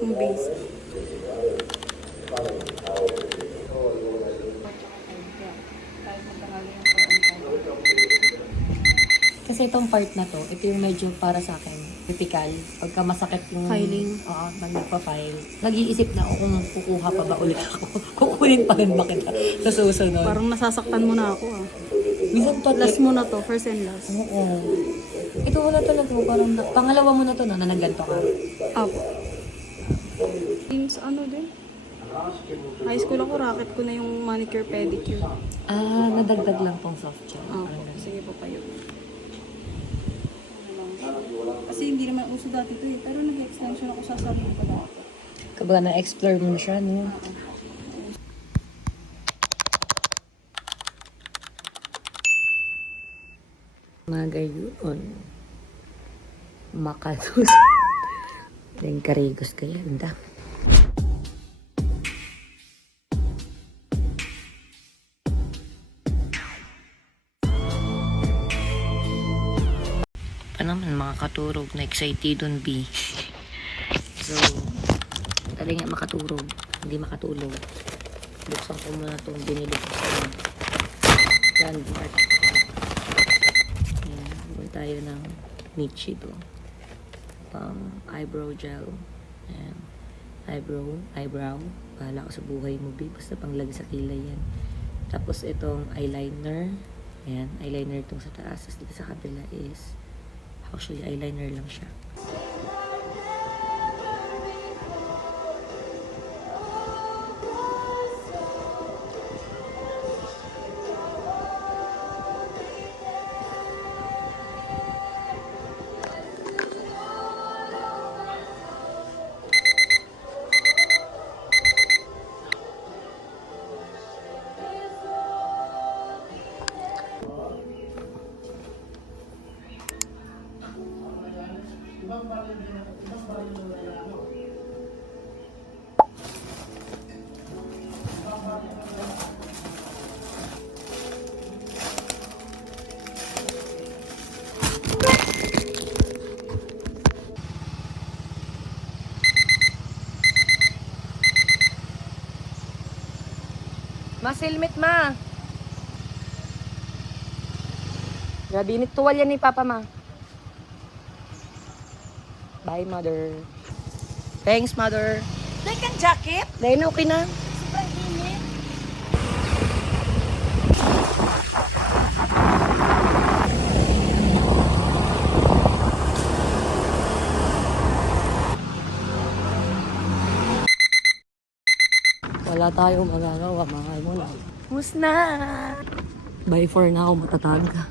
Yung base. Kasi itong part na to, ito yung medyo para sa akin, critical. Pagka masakit yung... Filing. Oo, nagpa-file. Nag-iisip na ako kung kukuha pa ba ulit ako. Kukunin pa rin ba kita sa susunod. Parang nasasaktan mo na ako ah. Minsan pati... Last mo na to, first and last. Oo. Ito wala talaga. Parang pangalawa mo na to na nagganto ka. Apo. Since ano din? High school ako, racket ko na yung manicure pedicure. Ah, nadagdag lang tong soft gel. Apo. Sige po pa yun. Kasi hindi naman uso dati to eh. Pero nag-extension ako sa sarili ko dati. Kabaga na-explore mo na siya, no? Magayon. Makasus. Then karigos kaya, anda. Pa naman mga katurog na excited on B. So, tali nga makaturog, hindi makatulog. Buksan ko muna itong binili ko sa landmark. Ayan, buwan tayo ng Nichi to. Eyebrow gel. Ayan. Eyebrow. Bahala ko sa buhay mo, B. Basta panglagay sa kilay yan. Tapos itong eyeliner. Ayan, eyeliner itong sa taas. Tapos dito sa kabila is actually eyeliner lang siya. Masilmit ma. Grabe init tuwal yan ni Papa ma. Bye mother. Thanks mother. Like ang jacket? Dahil na okay na. Sobrang init. Wala tayong magagawa, mahal mo na. Mus na. Bye for now, matatag ka.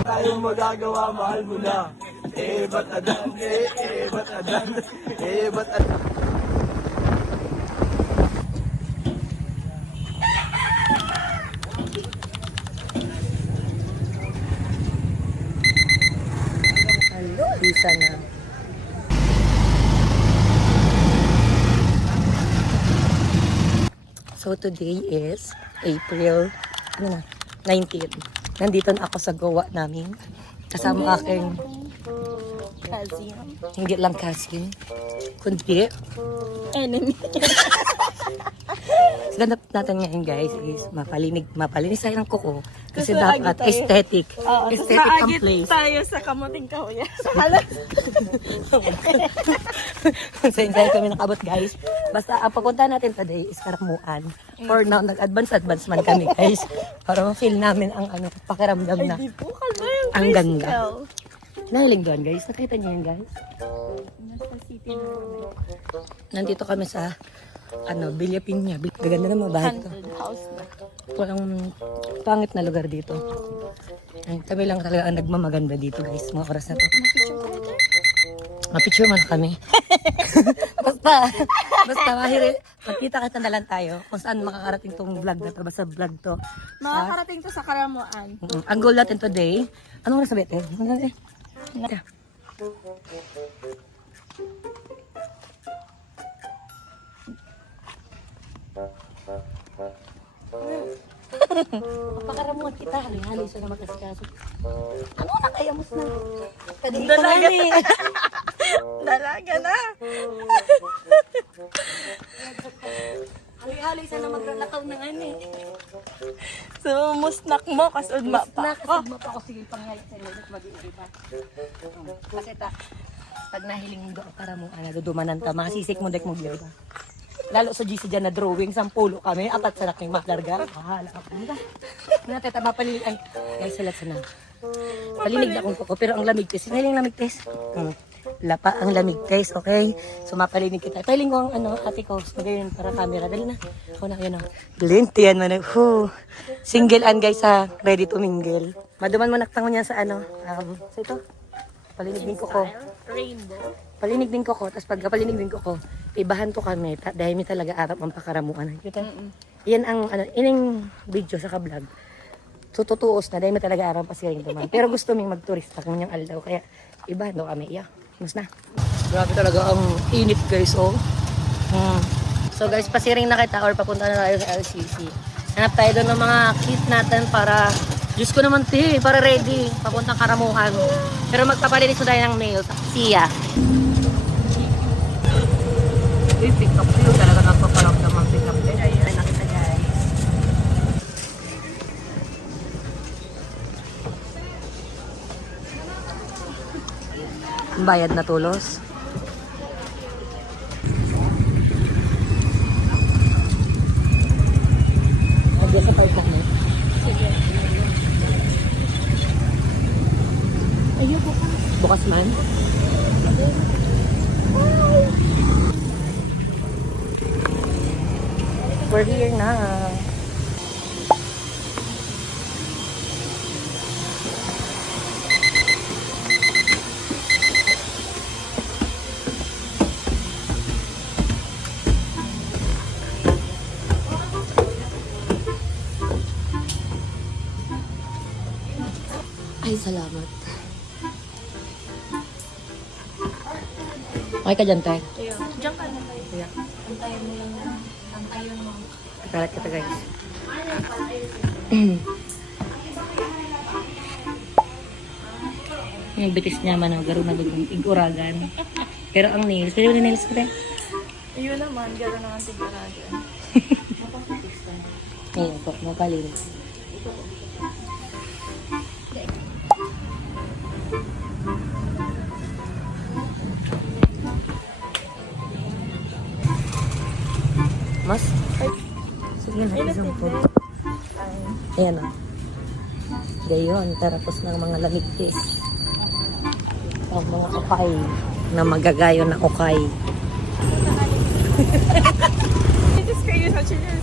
Tayong magagawa, mahal mo na. Ba't adan? Ba't adan? Ba't adan? Hello, Lisa na. So today is April 19. Nandito na ako sa gawa namin. Kasama aking Cousin. hindi lang cousin, kundi Enemy. ganap natin ngayon guys is mapalinis tayo ng kuko. Kasi Kasi dapat agi tayo. aesthetic. Oo, Aesthetic ang maagit place. tayo sa kamuting kauya. Sa halas. So enjoy kami nakabot guys. Basta ang pagpunta natin today is Karakmuan. For now, nag-advance man kami guys. Para ma-feel namin ang pakiramdam na. Ay, di po kalma yung Ang ganda. crystal. Nahaling doon guys. Nakita niyo yun guys. Nasa city na kami. Nandito kami sa Villa Piña. Gaganda na mga bahay to. Haunted house na. Walang pangit na lugar dito. Ay, kami lang talaga ang nagmamaganda dito guys. Mga oras na to. Mapicture man kami. basta mahiri. Magkita-kita na lang tayo kung saan makakarating tong vlog na to. Basta vlog to. Makakarating to sa Karamuan. Ang goal natin today, anong oras sabi? Yeah. Papakaramuan kita. Hali-hali sa naman kasi kaso. Ano na kaya mo na? Dalaga na. Dalaga na. Hali-hali sa naman maglakaw ng ano eh. So, musnak mo, kasod pa. Nakasag mo pa ako sige pangyayat sa iyo. Mag-iuwi pa. Kasi pag nahiling do para mo dudumanan ka, masisik mo dek mo ba? Lalo sa GC dyan na drawing, 10 kami, apat sa laking makarga. Mahala ako. Nateta mapalilig. Ay, guys, salat sana. Palinig na akong kuko, pero ang lamig test. Nahiling lamig test. Lapa ang lamig test, okay? So mapalinig kita. Pailing ko ang ate ko. Magayon para camera. Dali na. Ako na, yun o. Linti yan man. Single an guys ha. Ready to mingle. Maduman mo naktangon niya sa sa ito. Palinig din ko ko. Rainbow. Palinig din ko ko. Tapos pagka palinig din ko ko, ibahan to kami. Dahil may talaga arap ang pakaramuan. Yan ang ining video sa ka-vlog. So tutuos na dahil may talaga arap pa siya naman. Pero gusto ming magturista kung niyang aldaw. Kaya ibahan to kami. Yeah. Mas na. Grabe talaga ang init guys. Oh. So guys, pasiring na kita or papunta na tayo sa LCC. Hanap tayo doon ng mga kit natin para Diyos ko naman para ready. Papuntang Karamuhan. Pero magpapalinis na tayo ng mail sa Sia. Uy, pick up yun. Talaga nagpapalap na mag-pick up din. Ayun, nakita guys. Bayad na tulos. Nandiyan sa park na. Sige. Ayun, bukas man. We're here na. Ay, salamat. Okay ka dyan, Tay? Diyan ka na tayo. Yeah. Antayin mo lang. Antayin mo. Kalat kita, guys. Yung bitis niya man, garo na iguragan. Pero ang nails, pero yung nails ko rin. Ayun naman, gano'n naman tigaragan. Ayun po, mapalinis. Mas? Sige na, isang po. Ayan o. Gayon, tapos ng mga lamigtis. Ang mga ukay na magagayo na ukay. Just kayo sa chiller.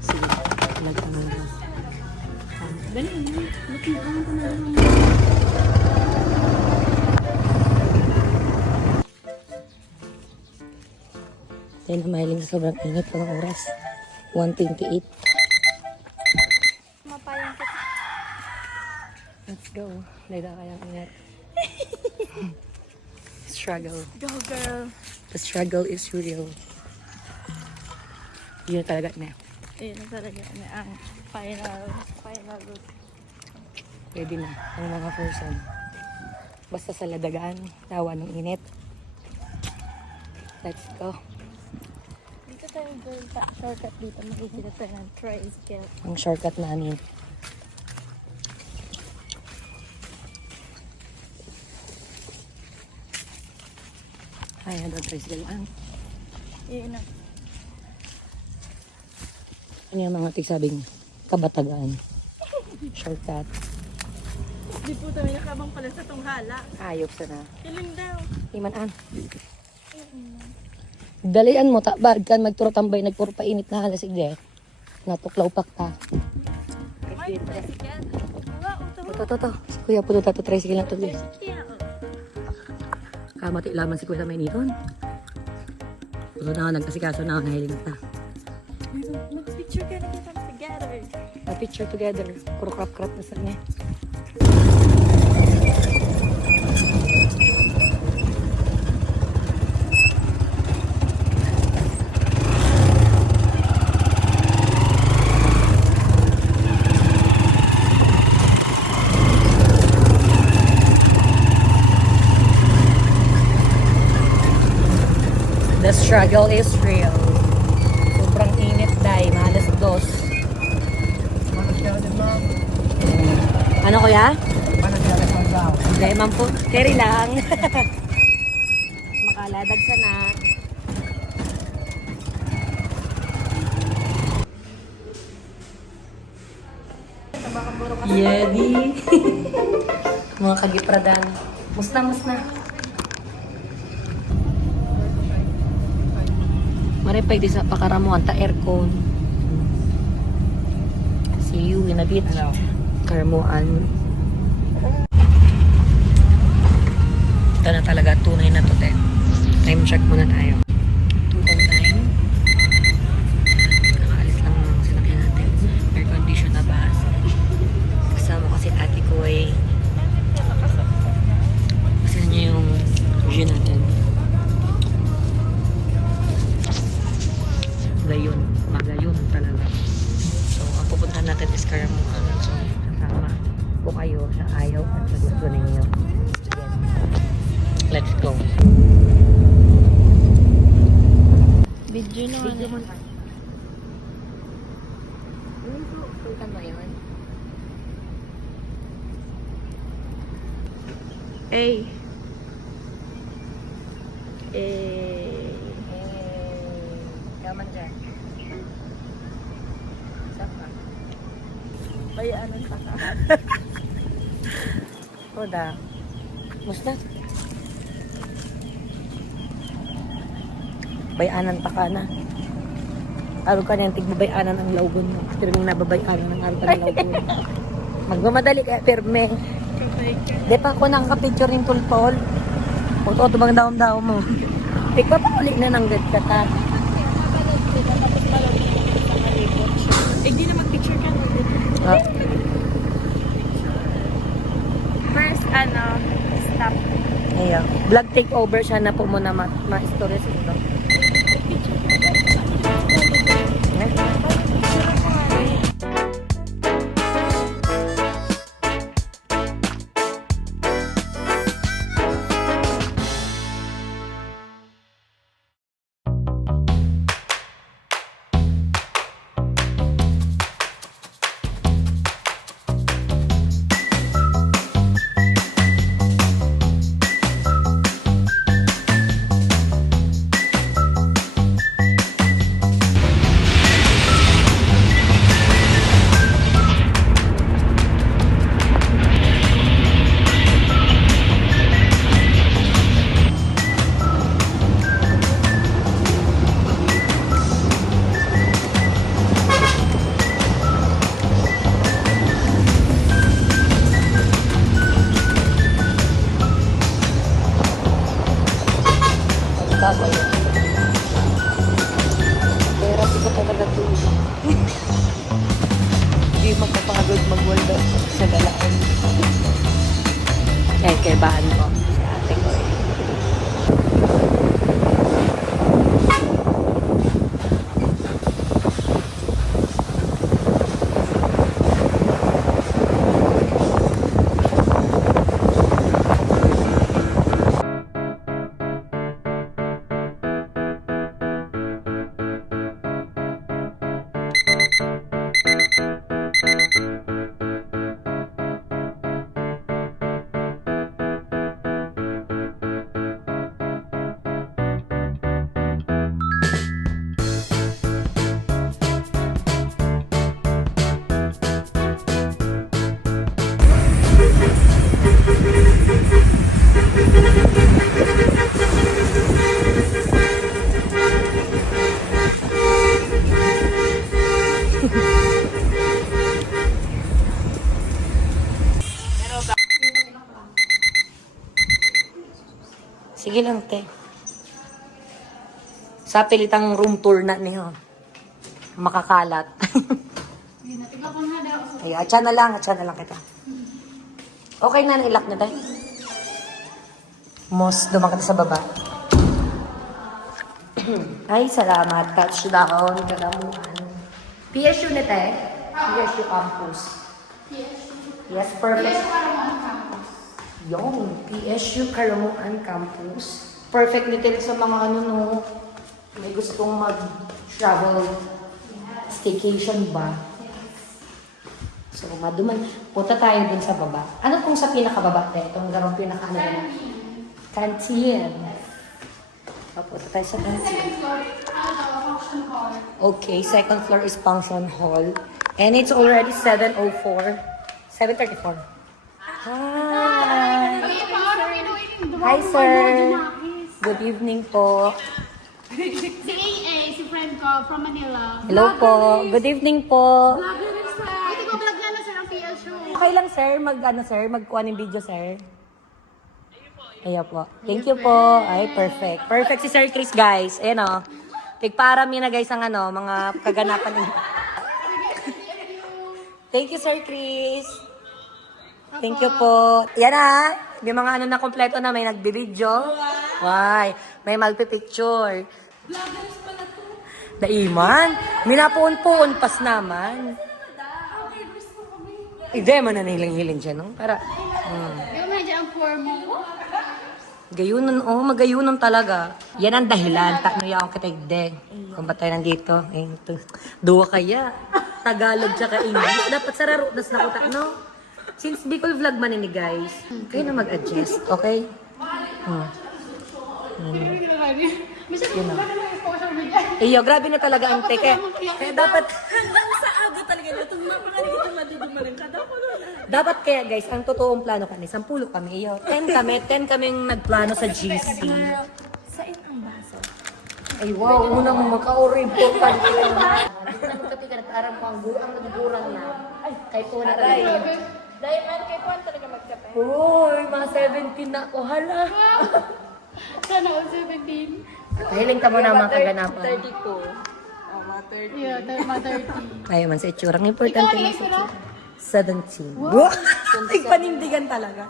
Sige, lagyan mo na. Dali, lagyan mo na. Dahil na mahiling sa sobrang init ng oras. 1:28. Mapayang kita. Let's go. Laga kayang ingat. Struggle. Go girl. The struggle is real. Yun talaga na. Ayun na talaga na ang final route. Pwede na ang mga person. Basta sa ladagaan, tawa ng init. Let's go. Dito tayo girl, shortcut dito. Makikita tayo ng tricycle. Ang shortcut namin. Ay, ano tricycle lang. Ayun na. Ano yung mga tigsabing kabatagaan? Shortcut. Di po tayo nakabang pala sa tunghala. Ayop sana. Kiling daw. Iman-an. Dalian mo, bad kan magturo tambay, nagpuro painit na halas igde. Natuklaw pak ta. Ay, tricycle. Wow, To. Si Kuya po tato tricycle na to. tricycle. Kamati laman si Kuya sa may niton. Puso na ako, nagkasikaso na ako, nahiling ta. Mag-picture ka na kita together. Na-picture together. Puro crap na sa niya. struggle is real. Sobrang init dahil, malas dos. Ano kuya? Hindi, ma'am po. Carry lang. Makaladag sana. Yedi. Mga kagipradan. Musna. Maripay di sa pakaramuan ta aircon. See you in a bit. Karamuan. Ito na talaga, tunay na to, te. Time check muna tayo. 2:09. Nakaalis lang ng sinakyan natin. Air condition na bus. Kasama kasi ate ko ay kasi niya yung view natin. Magayon talaga. So, ang pupuntahan natin is Karamuan. So, kasama po kayo sa ayaw at sa gusto ninyo. Again. Let's go. Video na. Video mo na. Sultan mo yun. Hey. Kaman dyan. Saka. Bayaanan ka ka. Oda. Musta? Bayanan pa ka na. Araw ka na yung tigbabayanan ang laugon mo. Pero nung nababayanan ang araw ka ng laugon. Magmamadali kaya perme. Di pa ako nakaka-picture ng tultol. Kung ito bang daw mo. Tigpa pa uli na ng gagkata. Eh, di na mag-picture ka. Ah. First, stop. Ayan. Vlog takeover siya na po muna ma-story sa ito. Therapy ko talaga ito. Hindi magpapagod magwalda sa galaan. Kaya kaibahan ko si ate ko eh. Sige lang, te. Sa pilitang room tour na niyo. Makakalat. Ay, atsa na lang kita. Okay na, nailak na, te. Mos, dumaan ka sa baba. Ay, salamat. Touchdown, Karamuan. PSU na, te. PSU campus. Yes, perfect. Yung PSU Karamuan Campus. Perfect detail sa mga ano, no. may gustong mag-travel staycation ba? So, punta tayo dun sa baba. Ano pong sa pinakababa? Itong garong pinaka-ano na? Canteen. Punta tayo sa canteen. Okay, second floor is function hall. And it's already 7:04. 7:34. Hi! Hi, sir. Good evening po. Si AA, si friend ko from Manila. Hello po. Good evening po. Pwede ko vlog na sir ang PL show. Okay lang, sir. Magkuha ng video, sir. Ayan po. Thank you po. Ay, perfect. Perfect si Sir Chris, guys. Ayan o. Tigparami na, guys, ang mga kaganapan niyo. Thank you, Sir Chris. Thank you po. Yan na. May mga na kompleto na. May nagbi-video. Why? May magpipicture. Vloggers pala to. Daiman. Minapuon-puon pas naman. Hindi, mananilang-hiling siya, no? Para, Yung medyo ang form mo. gayunon, magayunon talaga. Yan ang dahilan. Takno yaong kitaigde. Kung ba't tayo nandito? Duwa kaya. Tagalog tsaka English. Dapat sararo. Das na ko no? Since Bicol vlog man ini guys, kayo na mag-adjust, okay? Minsan kung ba naman yung social media. Iyo, grabe na talaga ang teke. Kaya dapat, Sa aga talaga na itong mga dito madudumalan kada ko na. dapat kaya guys, ang totoong plano kami, 10 kami, iyo. 10 kaming nagplano sa GC. Saan ang baso? Ay wow, una mo maka-orib po pa dito. Dito na magkapika, nag-aram ko ang nagugurang na. Ay, kay po na talaga. Dahil kay Juan talaga magkape. Uy, mga 17 na ako, hala. Sana all 17. Hiling ka mo na mga kaganapan. 30 po. Mga 30. Yeah, mga 30. Ayaw man sa itsura. Ang importante Ikaw, lang Alex, sa ano? itsura. 17. Wow! Panindigan talaga.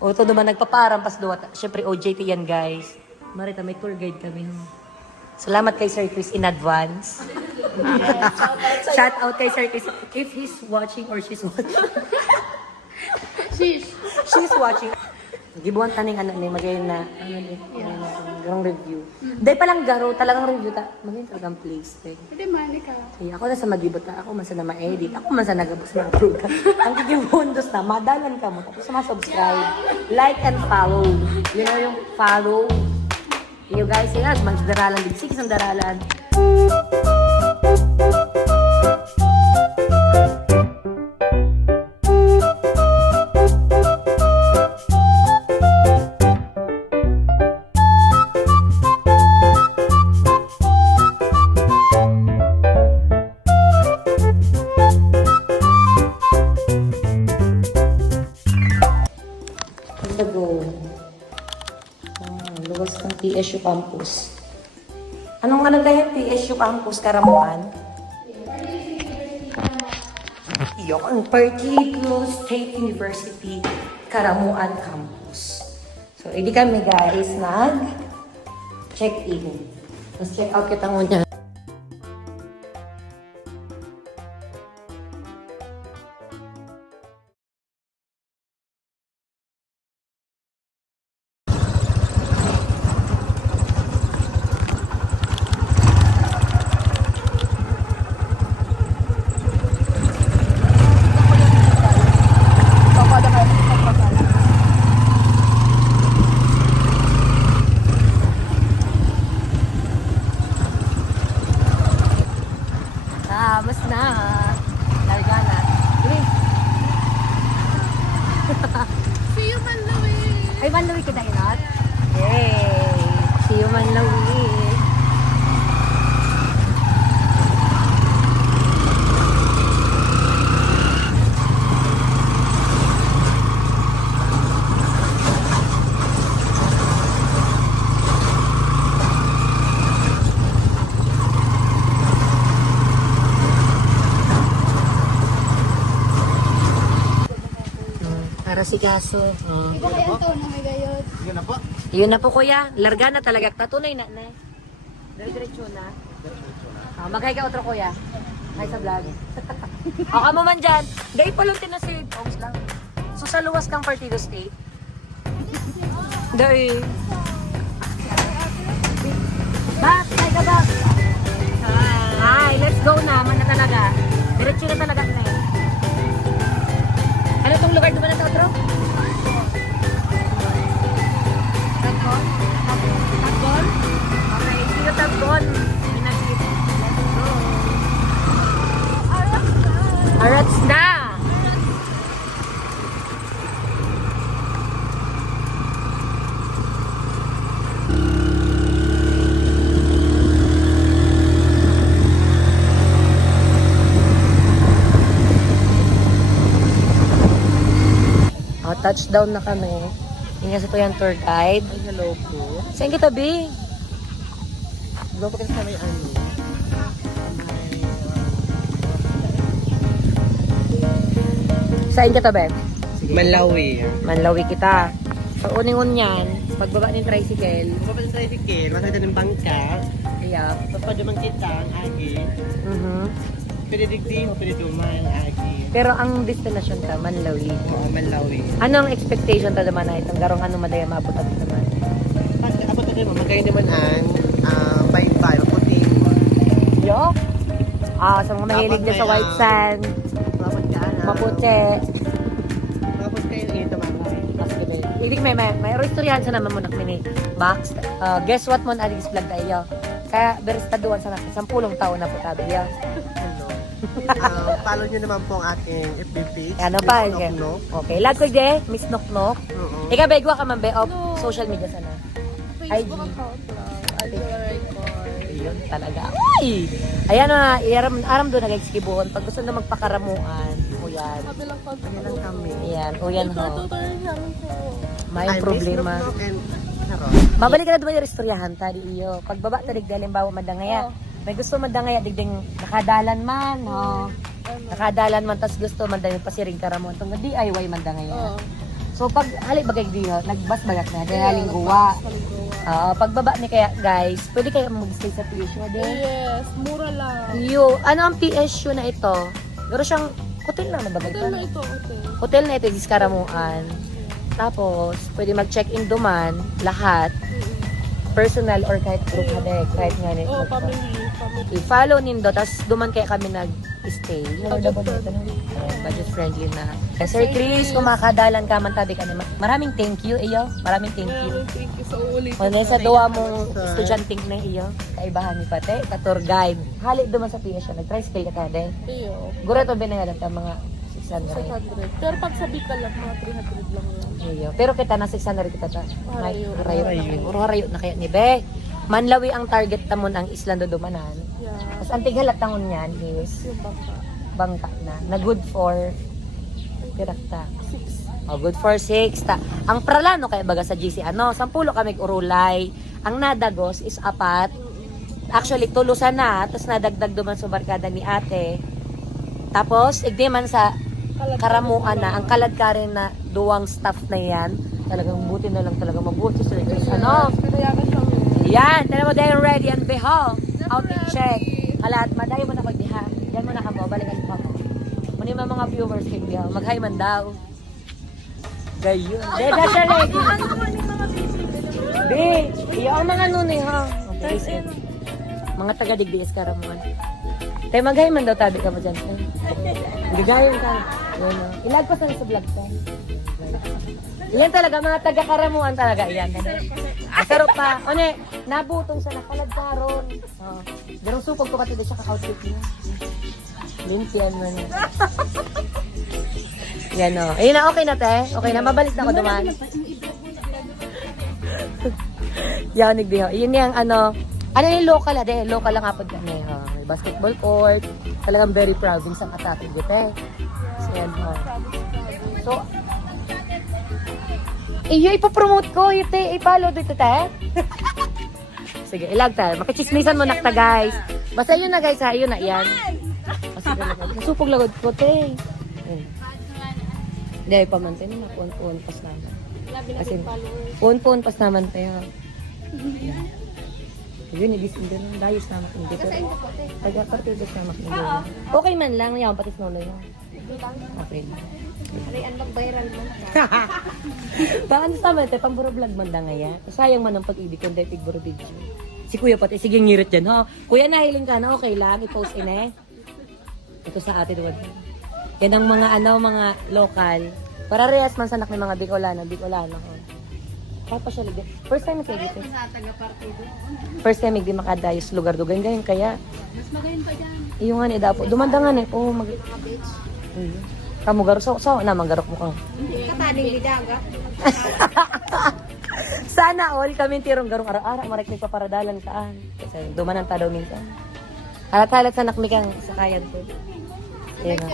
O, ito naman nagpaparang pas duwa. Siyempre, OJT yan, guys. Marita, may tour guide kami. Salamat kay Sir Chris in advance. Shout out kay Sir Chris if he's watching or she's watching. Sheesh. She's watching. Gibuan taning anak ni magayon na garong review. Dahil palang garo, talagang review ta. Magayon talagang place. Pwede man ikaw. Kaya ako na sa magibot na, ako man sa na ma-edit, ako man sa nagabos mga program. Ang kikibundos na, madalan ka mo, tapos subscribe, like and follow. You know yung follow. You guys, yeah, magdaralan din. Sige, isang daralan. Luwas ng TSU Campus. Anong kaya TSU Campus, Karamuan? Yung Particular State University, Karamuan Campus. So, hindi kami guys nag-check-in. Tapos check out kita muna. Mas na. Larga na. Dili. See you, Manlawi. Ay, Manlawi kita inat? Yay! See you, Manlawi. Para si Kaso. Iba kaya ito na may gayod. Yun na po kuya. Larga na talaga. Tatunay na na. Diretso na. Magkay ka otro kuya. Hi sa vlog. Aka mo man dyan. Dahil paluntin na si Pongs lang. So sa luwas kang Partido State. Dahil. Ba't? ka ba? Hi, let's go na. Man na talaga. Diretso na talaga na eh. Ano tong lugar doon na ito, bro? Tagbon? Tagbon? Okay, see you Tagbon. Pinagkit. Let's go. Arats na! Touchdown na kami. Ingat sa to yung tour guide. Ay, hello po. Saan kita, B? Diba pa kasi kami ano? Saan kita, be? Malawi. Manlawi kita. Pag uning-unyan, pagbaba ng tricycle, Diba pa sa tricycle, masakita ng bangka. yeah. Tapos pa naman kita ang agi. Pwede digdi o pwede duman ang agi. Pero ang destination ka, Manlawi. Oo, Malawi. Anong expectation ta naman na itong garong ano madaya maabot at naman? Pag abot ko mo, magkain naman ang bye-bye, maputing. Yo? Sa mga mahilig na sa white sand, Tapos ka na. mapuche. Tapos kayo ito mga. Mas gano'n. Ibig may istoryahan sa naman mo nakmini. Max, guess what mo na alis vlog tayo? Kaya beristaduan sa natin, 10 taon na po tabi yo. Follow nyo naman po ang ating FB page. Ano pa? Miss Noknok. Okay, lag ko de, Miss Noknok. Oo. Ikaw, begwa ka man, be, of social media sana. Facebook account lang. Angela Record. Ayun, talaga. Ay! Ayan na, aram doon nag-exkibuhon. Pag gusto na magpakaramuan, o yan. Sabi lang ko. Ano lang kami. Ayan, o yan ho. Tutuloy namin po. May Ay, Miss problema. Noknok and Haron. Mabalik ka na doon yung istoryahan, tali iyo. Pagbaba talig dalim bawa madangaya. May gusto madangaya, digding nakadalan man, no? Nakadalan man, tas gusto madangaya pasiring karamon. Itong DIY mandangaya. Oo. So pag halik bagay diyo, nagbas bagak na, dahil haling guwa. Pagbaba ni kaya guys, pwede kayo mag-stay sa PSU din. Yes, mura lang. Yo, ano ang PSU na ito? Pero siyang hotel lang na bagay. Hotel na ito, hotel. Hotel na ito, Diskaramuan. Tapos, pwede mag-check-in duman, lahat. Personal or kahit group na din, kahit nga nito. Oo, family. I-follow nindo, tapos duman kaya kami nag-stay. Budget friendly na. Sir Chris, kung makadalan ka man tabi ka naman. Maraming thank you, iyo. Maraming thank you. Thank you sa ulit. Ano sa duwa mong estudyanteng na iyo, kaibahan ni Pate, ka-tour guide. Hali duman sa PSU, nag-tricycle ka kada. Iyo. Gura to binayaran ka mga 600. 600. Pero pag sabi ka lang, mga 300 lang yun. Iyo. Pero kita na 600 kita ta. Harayo. Harayo na kaya ni Be. Manlawi ang target tamon ang Islando dumanan. Yeah. Tapos ang tighalat-tangon niyan is Yung bangka. bangka na good for pirakta. 6. Oh, good for 6. Ang pralano kay baga sa GC ano, 10 kami urulay. Ang nadagos is 4. Actually tulusan na, tapos nadagdag duman sa barkada ni ate. Tapos igdi man sa karamuan na, ang kalad ka rin na duwang staff na yan. Talagang buti na lang talaga mabuti sir. Ano? Pinayagan lang yun. Yan, tala mo dahil ready and behold. Outing check. Alat, madayo mo na ko diha. Yan mo na ka mo, balikan mo ako. Muna yung mga viewers kayo diha. Mag-hi man daw. Gayon. Deda siya ready. Be, iyo ang mga nunay ha. Okay, listen. Mga taga-digdiis ka ramuan. Tayo mag-hi man daw tabi ka mo dyan. Gigayon ka. Yan o. Ilagpas na sa vlog ka. Yan talaga, mga taga-karamuan talaga. Yan. Masarap pa. O ne, nabutong sa nakalad karon. Oh. Ganong supog ko pati siya ka-outfit niya. Lintian mo niya. Yan o. Ayun na, okay na te. Okay na, mabalik na ako duman. Yan, nagbiho. Yun yung ano yung local ade. Local lang apod kami. Basketball court. Talagang very province ang atake dito. So, yan ho. So, iyo, ipopromote ko. I-follow dito, te. Sige, ilag tayo. Makichismisan mo nakta, guys. Basta yun na, guys, ha. Yun na, yan. Kasi talaga. Nasupog lagod ko, te. Hindi, pamantin na. Puan-puan pas naman. Kasi, puan-puan pas naman, te. Yun, ibig din. Dayos naman. Hindi ko. Taga-partidos naman. Okay man lang. Yan, pati snow yun. Okay. Arian mag-viral mo. Paano sa man, pang buro vlog man da ngaya. Sayang man ang pag-ibig kung dahil pigburo video. Si Kuya pati, sige ngirit dyan, ha? Kuya, nahiling ka na, okay lang, i-post in eh. Ito sa atin, wala. Yan ang mga mga local. Para rehas man sanak ng mga Bicolano, ho. Papa siya ligay. First time kayo dito. First time di makadayos lugar do ganyan kaya. Mas magayon pa dyan. Iyo nga ni dapo. Dumandangan eh. Oh, mag. Kamu garo so na magarok mo ka. Kataling di dagat. Sana all kami tirong garong ara-ara marik ni paparadalan kaan. Kasi dumanan ta daw minsan. Halat-halat sa nakmi kang sakayan ko. Ayun na.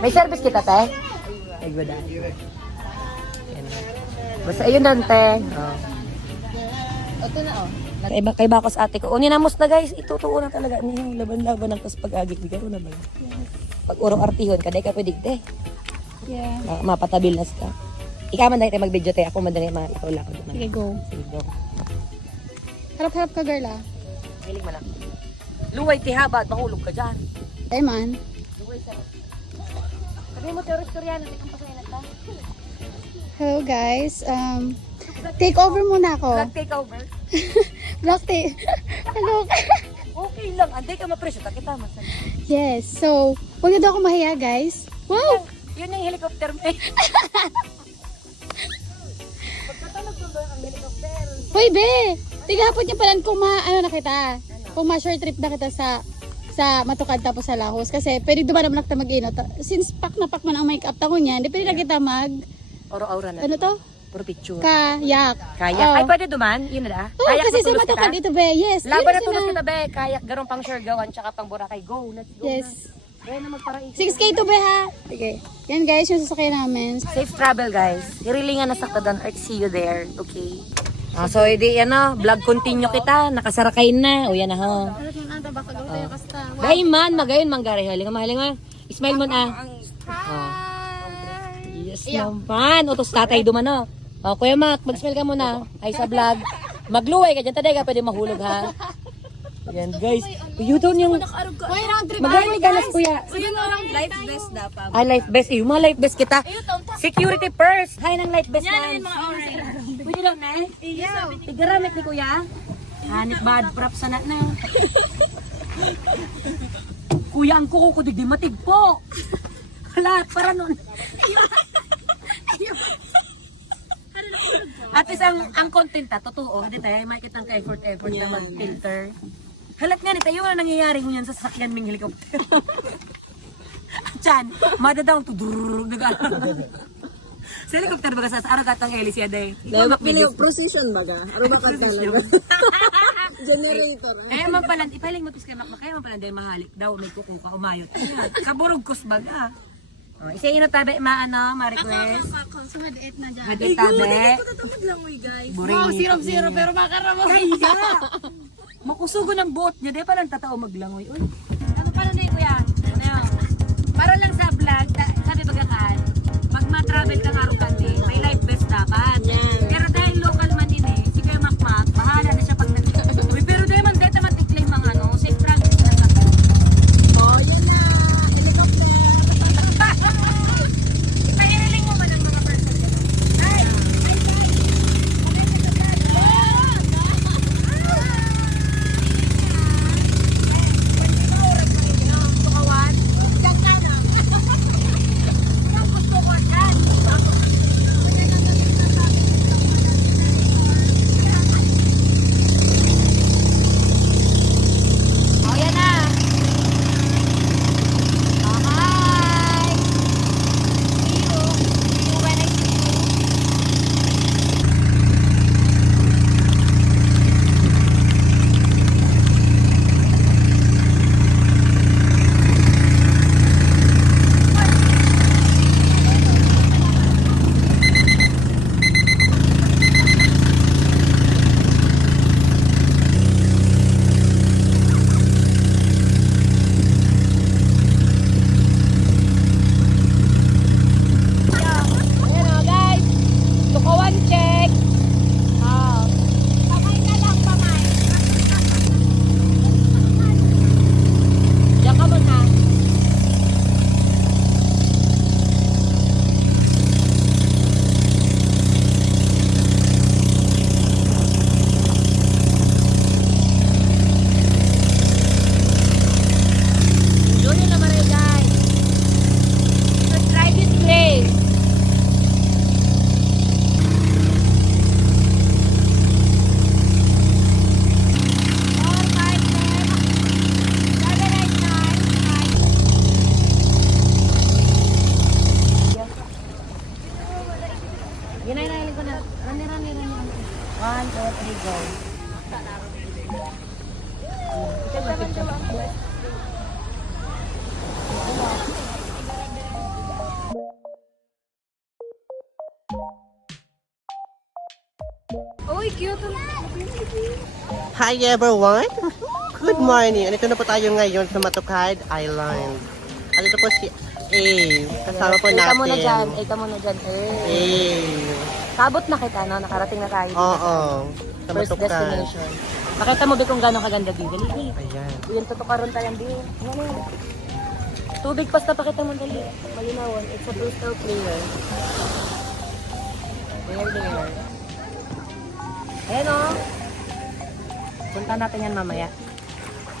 May service kita, te? Ay, ganda. Ayun na. Basta ayun lang, te. Oh. Ito na oh. Kay bakos ate ko. Uninamos na guys. Itutuo na talaga. Niyang laban-laban ng tas pag-agit. Di ka na ba? Pag urong artihon, kaday ka pwede, te. Yeah. Mapatabil na ka. Ikaw man dahil mag-video, te. Ako man dahil ikaw lang. Sige, go. Sige, go. Harap-harap ka, girl ah. Hiling mo lang. Luway, tihaba at mahulog ka dyan. Ay man. Luway sa... Sabi mo, teoristoryan. Natin kang pasayin na Hello guys. Take over muna ako. Vlog takeover. Vlog take. Hello. Okay lang. Anday ka mapresyo. Kita masal. Yes. So, huwag niyo daw ako mahiya guys. Wow! Yun yung helicopter mo eh. Pagkatalag mo ba ang helicopter? Hoy, be! Tigapot niya pala kung ano na kita. Kung ma-short trip na kita sa Matukad tapos sa Lahos. Kasi pwede dumanam na kita mag-inot. Since pak na pak man ang makeup tako niya, hindi pwede na kita Oro-aura na. ano to? Puro picture. Kayak. Kayak. Oh. Ay, pwede duman. Yun na da. Oh, Kayak kasi sa tulos Matukad kita. ito, be. Yes. Laban Yun na kasi tulos kita, be. Kayak, garong pang Siargawan, tsaka pang Boracay. Go, let's go Yes. na. Be, na magparaisip. 6K to, be, ha? Sige. Yan, guys, yung sasakyan namin. Safe travel, guys. Hirilingan na sa Kadan Art. See you there. Okay? So, edi, yan na. Vlog continue kita. Nakasarakay na. O, yan na, ho. Dahil man, magayon, manggari. Halinga, mahalinga. Ismail mo na. Yes naman. Utos tatay dumano. O, Kuya Mac, mag-smile ka muna. Ay, sa vlog. Magluway ka dyan. Taday ka, pwede mahulog, ha? Yan, guys. You doon yung... Magayon ka nas, Kuya. Life best dapat. Ah, life best. Eh, yung mga life best kita. Security first. Hay ng life best na. Pwede lang na eh. Tigaramit ni Kuya. Hanip bad prop sana na. Kuya, ang kuko ko digdi matig po. Hala, para nun. At least ang content ta, totoo. Hindi tayo, makikita ng effort na mag-filter. Halat nga nito, yung nangyayari mo yan sa sasakyan ming helicopter. Chan, madadang tudururug na sa helicopter baga sa araw katang Ellie siya day. Precision baga. Aro ba ka talaga? Generator. Eh man pala, ipaling mo kay Makmak, kaya man pala dahil mahalik daw, may kuko ka umayot. Kaburog kus baga. Oh, isa yun tabi, ma-request. Sumadit na dyan. Hadi tabi. Tatawid lang mo guys. Wow, Zero pero makaramo. Kaya! Makusugo ng boat niya, di pa lang tatao maglangoy. Uy, ano pa na kuya? Ano? Para lang sa vlog, sabi bagakaan, pag ma-travel ka nga kami, may life vest dapat. Pero dahil local man din eh, si Kuya Makmak, bahala na siya pag Uy, pero di man dito matiklaim mga safe travel na sa Oh, yan na. Helicopter. Ipahililing mo ba ng mga person? Ay! Uy, cute. Hi everyone! Good morning! Andito na po tayo ngayon sa Matukad Island. Andito po si A. Kasama po natin. Ika muna dyan. Ika muna dyan. A. Kabot na kita, no? Nakarating na tayo. Oo. Sa First Matukad. destination. Makita mo ba kung gano'ng kaganda, Bi? Dali. Ayan. Yung tutukaron tayo, Bi. Ano? Tubig basta pakita mo dali. Malinawan. It's a crystal clear. There. Ayan o. Punta natin yan mamaya.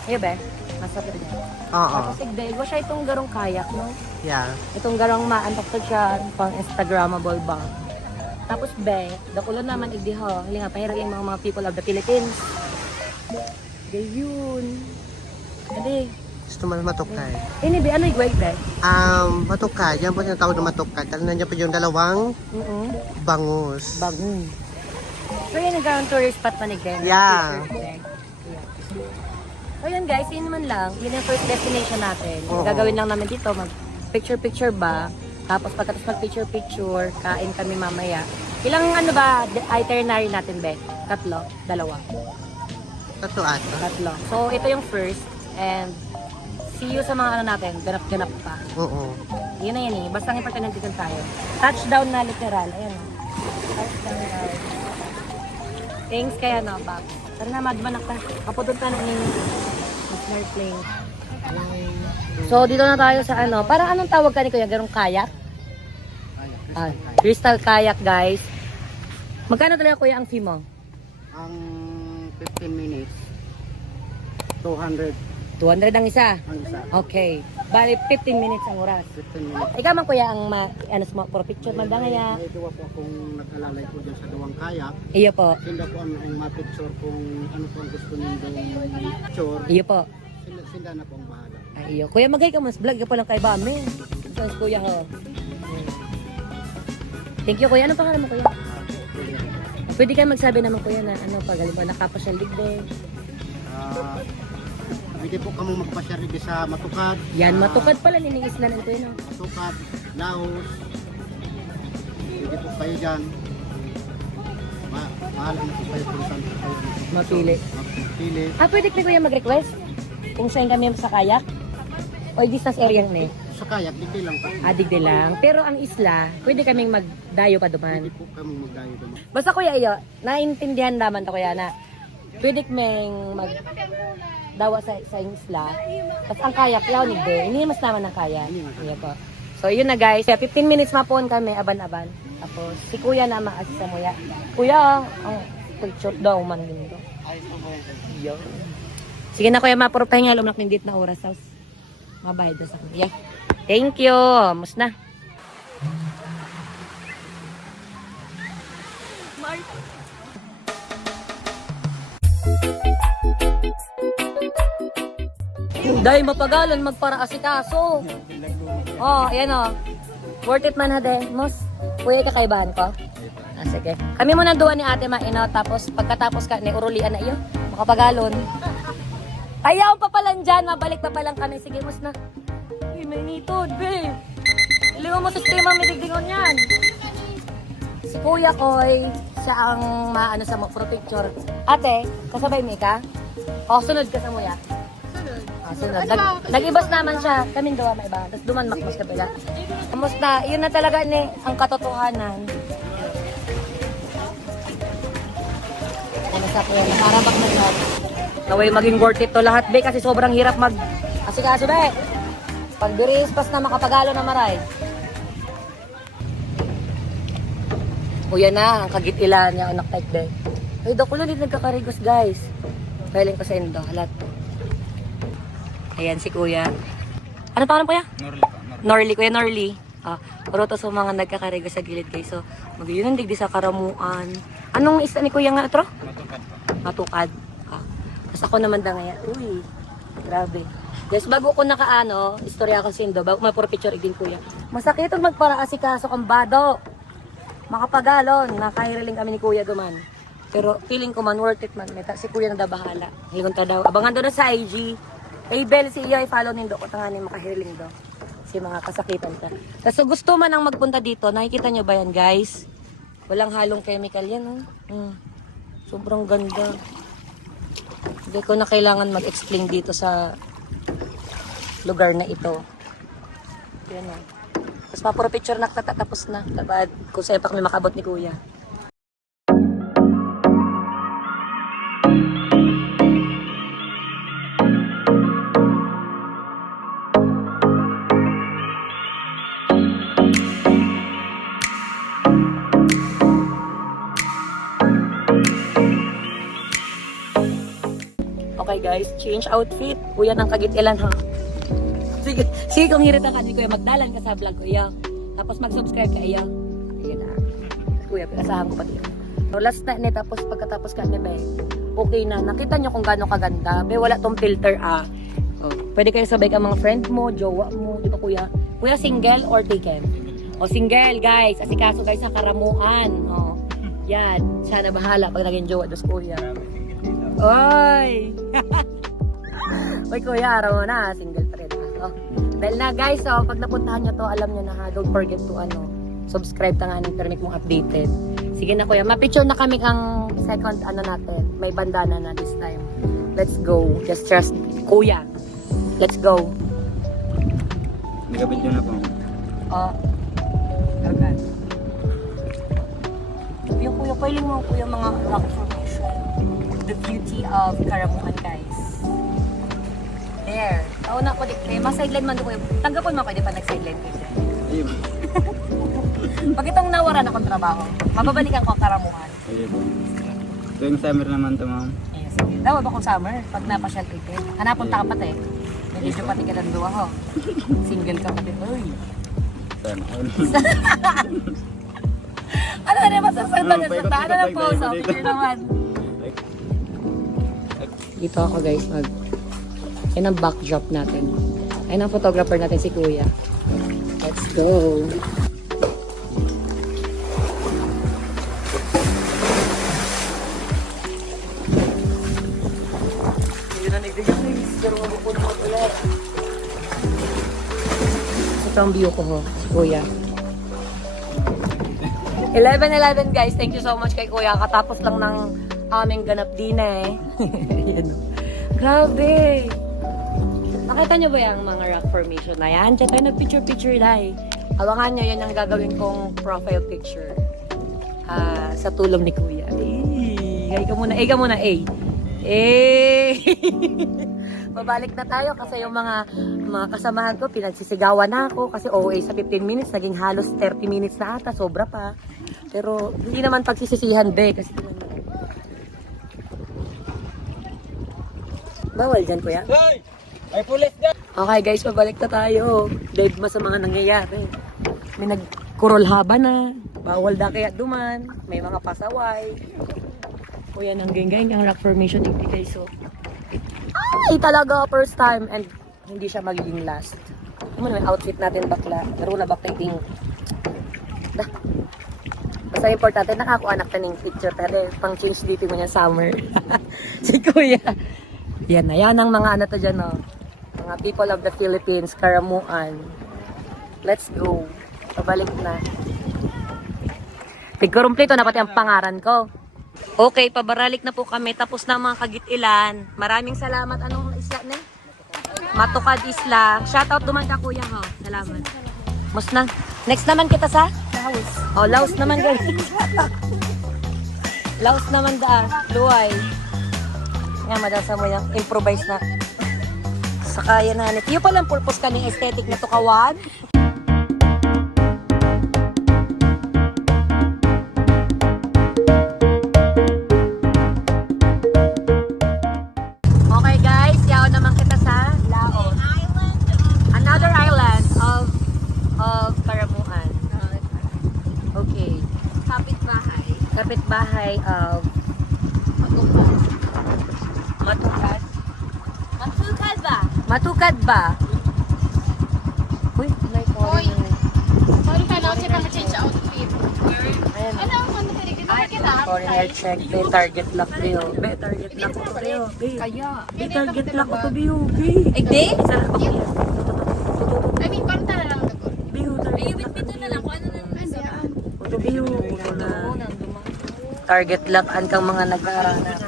Ayo be. Masapit dyan. Oo. Tapos igdaig siya itong garong kayak, no? Yeah. Itong garong maantok to dyan. Pang Instagrammable ba? Tapos be, dakulo naman igdiho. Hali nga, pahiral yung mga people of the Philippines. Gayun. Adi. Gusto mo na Matukad. Ini be, ano igwag be? Matukad. Yan po tinatawag na Matukad. Dahil nandiyan po yung dalawang bangus. Bagong. So yan ang tourist spot pa ni Glenn. Yeah. So yan guys, yun naman lang. Yun yung first destination natin. Oo. Gagawin lang namin dito, mag picture-picture ba? Tapos pagkatapos mag picture-picture, kain kami mamaya. Ilang ano ba, itinerary natin be? Tatlo? Dalawa? Tatlo ata. Tatlo. So ito yung first. And see you sa mga ano natin, ganap-ganap pa. Oo. Yun na yan eh. Basta ang importante nandito tayo. Touchdown na literal. Ayan o. Touchdown guys. Thanks kaya no, Bob. Tara na, madmanak ta. Kapudod ta na yung snorkeling. So, dito na tayo sa ano. Para anong tawag ka ni Kuya? Garong kayak? Crystal kayak, guys. Magkano talaga, Kuya, ang fee mo? Ang 15 minutes. 200 200 ang isa. ang isa. Okay. Bali, 15 minutes ang oras. 15 minutes. Ikaw man, Kuya, ang ano, for picture man ba ngaya? May duwa po akong nag-alalay po dyan sa duwang kayak. Iyo po. Sila po ang ma-picture kung ano po ang gusto nindong picture. Iyo po. Sila na po ang bahala. Ay, iyo. Kuya, magay ka mas vlog ka pa lang kay Bame. So, Kuya, ho. Thank you, Kuya. Anong pangalan mo, Kuya? Pwede kayo magsabi naman, Kuya, na ano, pag halimbawa nakapasyal din. Pwede po kami magpasyari sa Matukad. Yan, Matukad pala, nining isla na ito yun. Matukad, Laos. Pwede po kayo dyan. Mahal na po kayo kung saan po kayo. Mapili. Mapili. Pwede kayo, Kuya, mag-request? Kung saan kami sa kayak? O distance area na eh? Sa kayak, di lang po. Digde lang. Pero ang isla, pwede kaming magdayo pa duman. Pwede po kami magdayo doon. Basta Kuya, iyo, naintindihan naman to Kuya na pwede kaming dawa sa isla. Tapos ang kayak, yaw nigde. Hindi mas naman ng kayak. Iya po. So yun na guys. 15 minutes mapon kami, aban-aban. Tapos si Kuya na ma-assist sa muya. Kuya, ang picture daw man din to. Yo. Sige na Kuya, mapropahinga lumnak ng dit na oras. Tapos mabahid na sa kanya. Thank you. Mus na. Dahil mapagalan, magpara-asikaso. Oh, ayan oh. Worth it man ha de. Mos, kuya kakaibahan ko. Sige. Kami muna duwa ni ate mainaw, tapos pagkatapos ka, ni urulian na iyo. Makapagalon. Ayaw pa palang dyan, mabalik pa palang kami. Sige, mos na. Ay, may nitod, babe. Iliwan mo sa sistema, may digdingon yan. Si kuya ko'y siya ang maano sa pro picture. Ate, kasabay mo ka? O, sunod ka sa muya. Sunod. Nag-ibas naman siya. Kaming gawa may iba. Tapos duman makmas kabila. Kamusta? Yun na talaga ni ang katotohanan. Ano sa kuya? Nakarabak na siya. Naway maging worth it to lahat, be. Kasi sobrang hirap asikaso, be. Pag biris, pas na makapagalo na maray. Kuya na, ang kagitilan niya, anak type, be. Ay, dakulo, hindi nagkakarigos, guys. Feeling ko sa indo, halat. Ayan si Kuya. Ano pangalan Kuya? Norly. Kuya Norly. Puro to sa mga nagkakarega sa gilid guys. So, mag-yun ang digdi sa karamuan. Anong isla ni Kuya nga ito? Matukad. Tapos ako naman da ngayon. Uy, grabe. Yes, bago ko nakaano, istorya ko sindo, bago may puro picture din Kuya. Masakit ang magparaasikaso kang bado. Makapagalon, nakahiriling kami ni Kuya duman. Pero feeling ko man, worth it man. Si Kuya na da bahala. Higon ta daw. Abangan daw na sa IG. Abel, si Iya, i-follow nindo ko tanganin makahiling do. Si mga kasakitan ka. Tapos so, gusto man ang magpunta dito, nakikita nyo ba yan guys? Walang halong chemical yan. Sobrang ganda. Hindi ko na kailangan mag-explain dito sa lugar na ito. Yan o. Tapos mapuro picture na tapos na. Tapos kung sa'yo pa kami makabot ni Kuya. Okay guys, change outfit. Kuya ng kagit-ilan ha. Sige kung hirit ang kanil Kuya, magdalan ka sa vlog Kuya. Tapos mag-subscribe ka Iya. Sige na. Kuya, pinasahan ko pati. So, last na ni tapos pagkatapos ka ni Be. Okay na. Nakita nyo kung gaano kaganda. Be, wala tong filter ah. Oh, pwede kayo sabay ka mga friend mo, jowa mo, di ba Kuya? Kuya, single or taken? O single guys, asikaso guys sa karamuan. Oh. Yan, sana bahala pag naging jowa dos Kuya. Oy! Uy Kuya, araw mo na, single pa rin. Oh. Dahil na guys, so, pag napuntahan nyo to, alam nyo na ha, don't forget to subscribe ta nga ng permit mong updated. Sige na Kuya, mapicture na kami ang second natin. May bandana na this time. Let's go. Just trust Kuya. Let's go. Nagabit nyo na po. Oh. Okay. Yung Kuya, pwede mo Kuya mga rock formation. The beauty of Karamuan guys. There. Nauna ko dito. Mas-sideline man doon Kuya. Tanggapon mo pwede pa nag-sideline ko dyan. Ayun. Pag itong nawaran akong trabaho, mababalikan ko ang Karamuan. Ayun po. Tuwing summer naman to ma'am. Yes. Daw ba kung summer? Pag napasyal ticket. Hanapon ta ka pati. Medyo pati ka lang doon ako. Single ka pati. Uy. Sana. Ano na naman sa santa na sa tahan na po. So, picture naman. Dito ako guys, yan ang backdrop natin. Ayun ang photographer natin si Kuya. Let's go! Ito ang view ko ho, si Kuya. 11-11 guys, thank you so much kay Kuya. Katapos lang ng aming ganap din eh. Ayan o. Grabe! Nakita nyo ba yung mga rock formation na yan? Diyan tayo nag-picture-picture dahil. Hawakan nyo, yan ang gagawin kong profile picture. Sa tulong ni Kuya. Ay ka muna, ka muna, Babalik na tayo kasi yung mga kasamahan ko, pinagsisigawan na ako kasi OA sa 15 minutes, naging halos 30 minutes na ata, sobra pa. Pero hindi naman pagsisisihan, be, kasi bawal dyan, Kuya. Hoy! May pulis dyan! Okay guys, babalik na tayo. Dead ma sa mga nangyayari. May nagkurol-haba na. Bawal da kaya duman. May mga pasaway. Kuya ng geng-geng ang rock formation hindi guys. So, ay talaga first time and hindi siya magiging last. Ano may outfit natin bakla. Pero na bakla yung basta importante nakakuanak na ng picture pero pang change dito mo niya summer. Si Kuya. Yan na yan ang mga ano to dyan no. Mga people of the Philippines, Karamuan. Let's go. Pabalik na. Tigkurumpleto na pati ang pangaran ko. Okay, pabaralik na po kami. Tapos na mga kagit-ilan. Maraming salamat. Anong isla na? Matukad Isla. Shoutout duman ka Kuya ho. Salamat. Mas na. Next naman kita sa? Laos. Oh, Laos naman guys. Laos naman daan. Luway. Nga, madasa mo yung improvise na. Sakaya na. Yung palang purpose ka ng aesthetic na tukawan. Okay guys, yaw naman kita sa Laos. Another island of Karamuan. Okay. Kapit-bahay. Kapitbahay of Matukad. Matukad ba? Matukad ba? Uy, may Uy. foreigner. Sorry ka na, kasi pang change outfit. Ayan. Ano ang mga Foreigner check. Be, target lock be, oh. Be, target lock ko be, oh. Be, be, target lock ko be, oh. Be. Hindi? Isa lang ako. I mean, parang tala lang ako. Be, oh, target lock. Bito na lang kung ano na. Ito be, oh. Ito na. Target lock an kang mga nag-aaralan.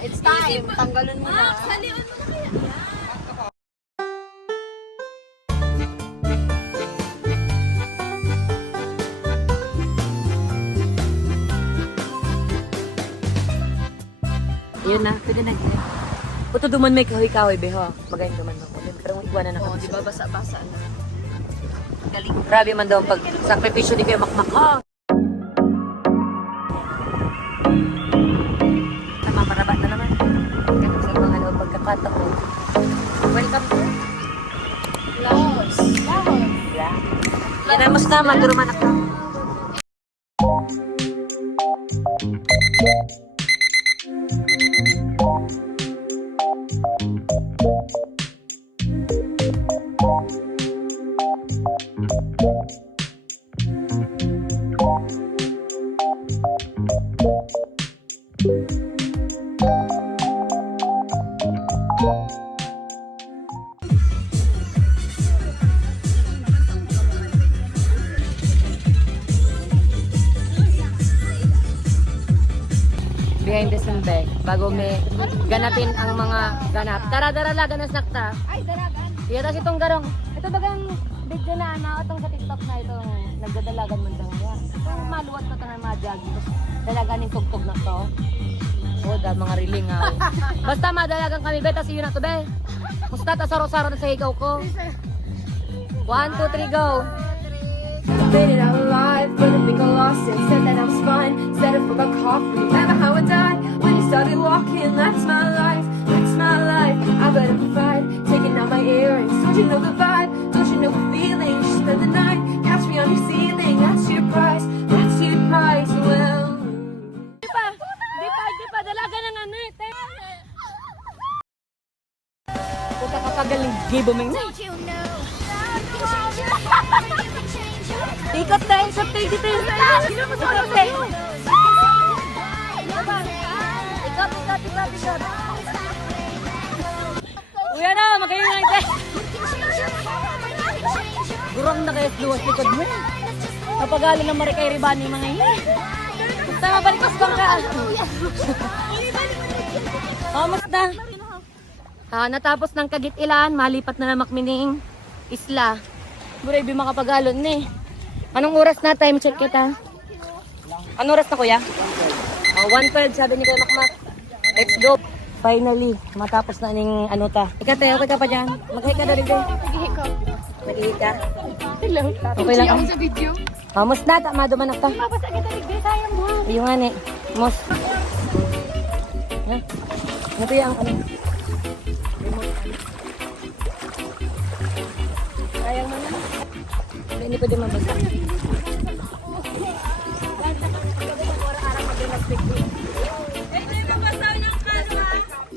It's time. Tanggalin mo na. Saliwan mo na kaya. Yun na, pwede na. Puto duman may kahoy-kahoy, beho. Magayon duman mo. Pero iguana na Oh, kami. di ba basa-basa na. Galing. Grabe man daw ang pag-sakripisyo ni Kuya Makmak, ha? Namamaraba na naman. Ganun sa mga loob pagkakataon. Welcome to Laos. Yeah. Kinamos na, magdurumanak na. Behind the scene back, bago may ganapin ang mga ganap. Tara-tara ganas nakta. Ay, daragan. Iya tas itong garong. Ito dagang video na itong sa TikTok na itong nagdadalagan man daw niya. Itong maluwat na ito ng mga jogging. Tapos dalagan yung tugtog na to. O, da, mga riling nga. Basta madalagan kami, be, tas yun na to, be. Musta ta saro-saro na sa higaw ko. 1, 2, 3, go. Made it out alive, but I think I lost it. Said that I was fine, said I forgot coffee. Remember how I died when you started walking? That's my life, that's my life. I gotta provide, taking out my earrings. Don't you know the vibe? Don't you know the feeling? You spend the night, catch me on your ceiling. That's your price, that's your price. Well, Di pa, dalaga ng ano eh. Puta kapag galing giboming na. Ikot tayo sa page dito. Ikot tayo. Ikot. Uya na, magayon na ito. Gurang na kayo luwas likod mo. Kapagaling ng Marikay Ribani mga hindi. Basta mabalikas bang ka. Almost na. Natapos ng Kagit-Ilan, malipat na na Makmining Isla. Buray, di makapagalon na eh. Anong oras na? Time check kita. Anong oras na, kuya? 1:12, sabi ni Kuya Makmak. Let's go. Finally, matapos na ning ano ta. Ika tayo, okay ka pa dyan? Mag-hi ka na rin kayo. Nag-hi ka? Hello. Okay lang. Ako sa video. Mos na, tama dumanak ta. Mabasa kita rin, sayang mo. Yung nga ni, mos. Ha? Ano to yung ano? Sayang mo na. Hindi pwede mabasa.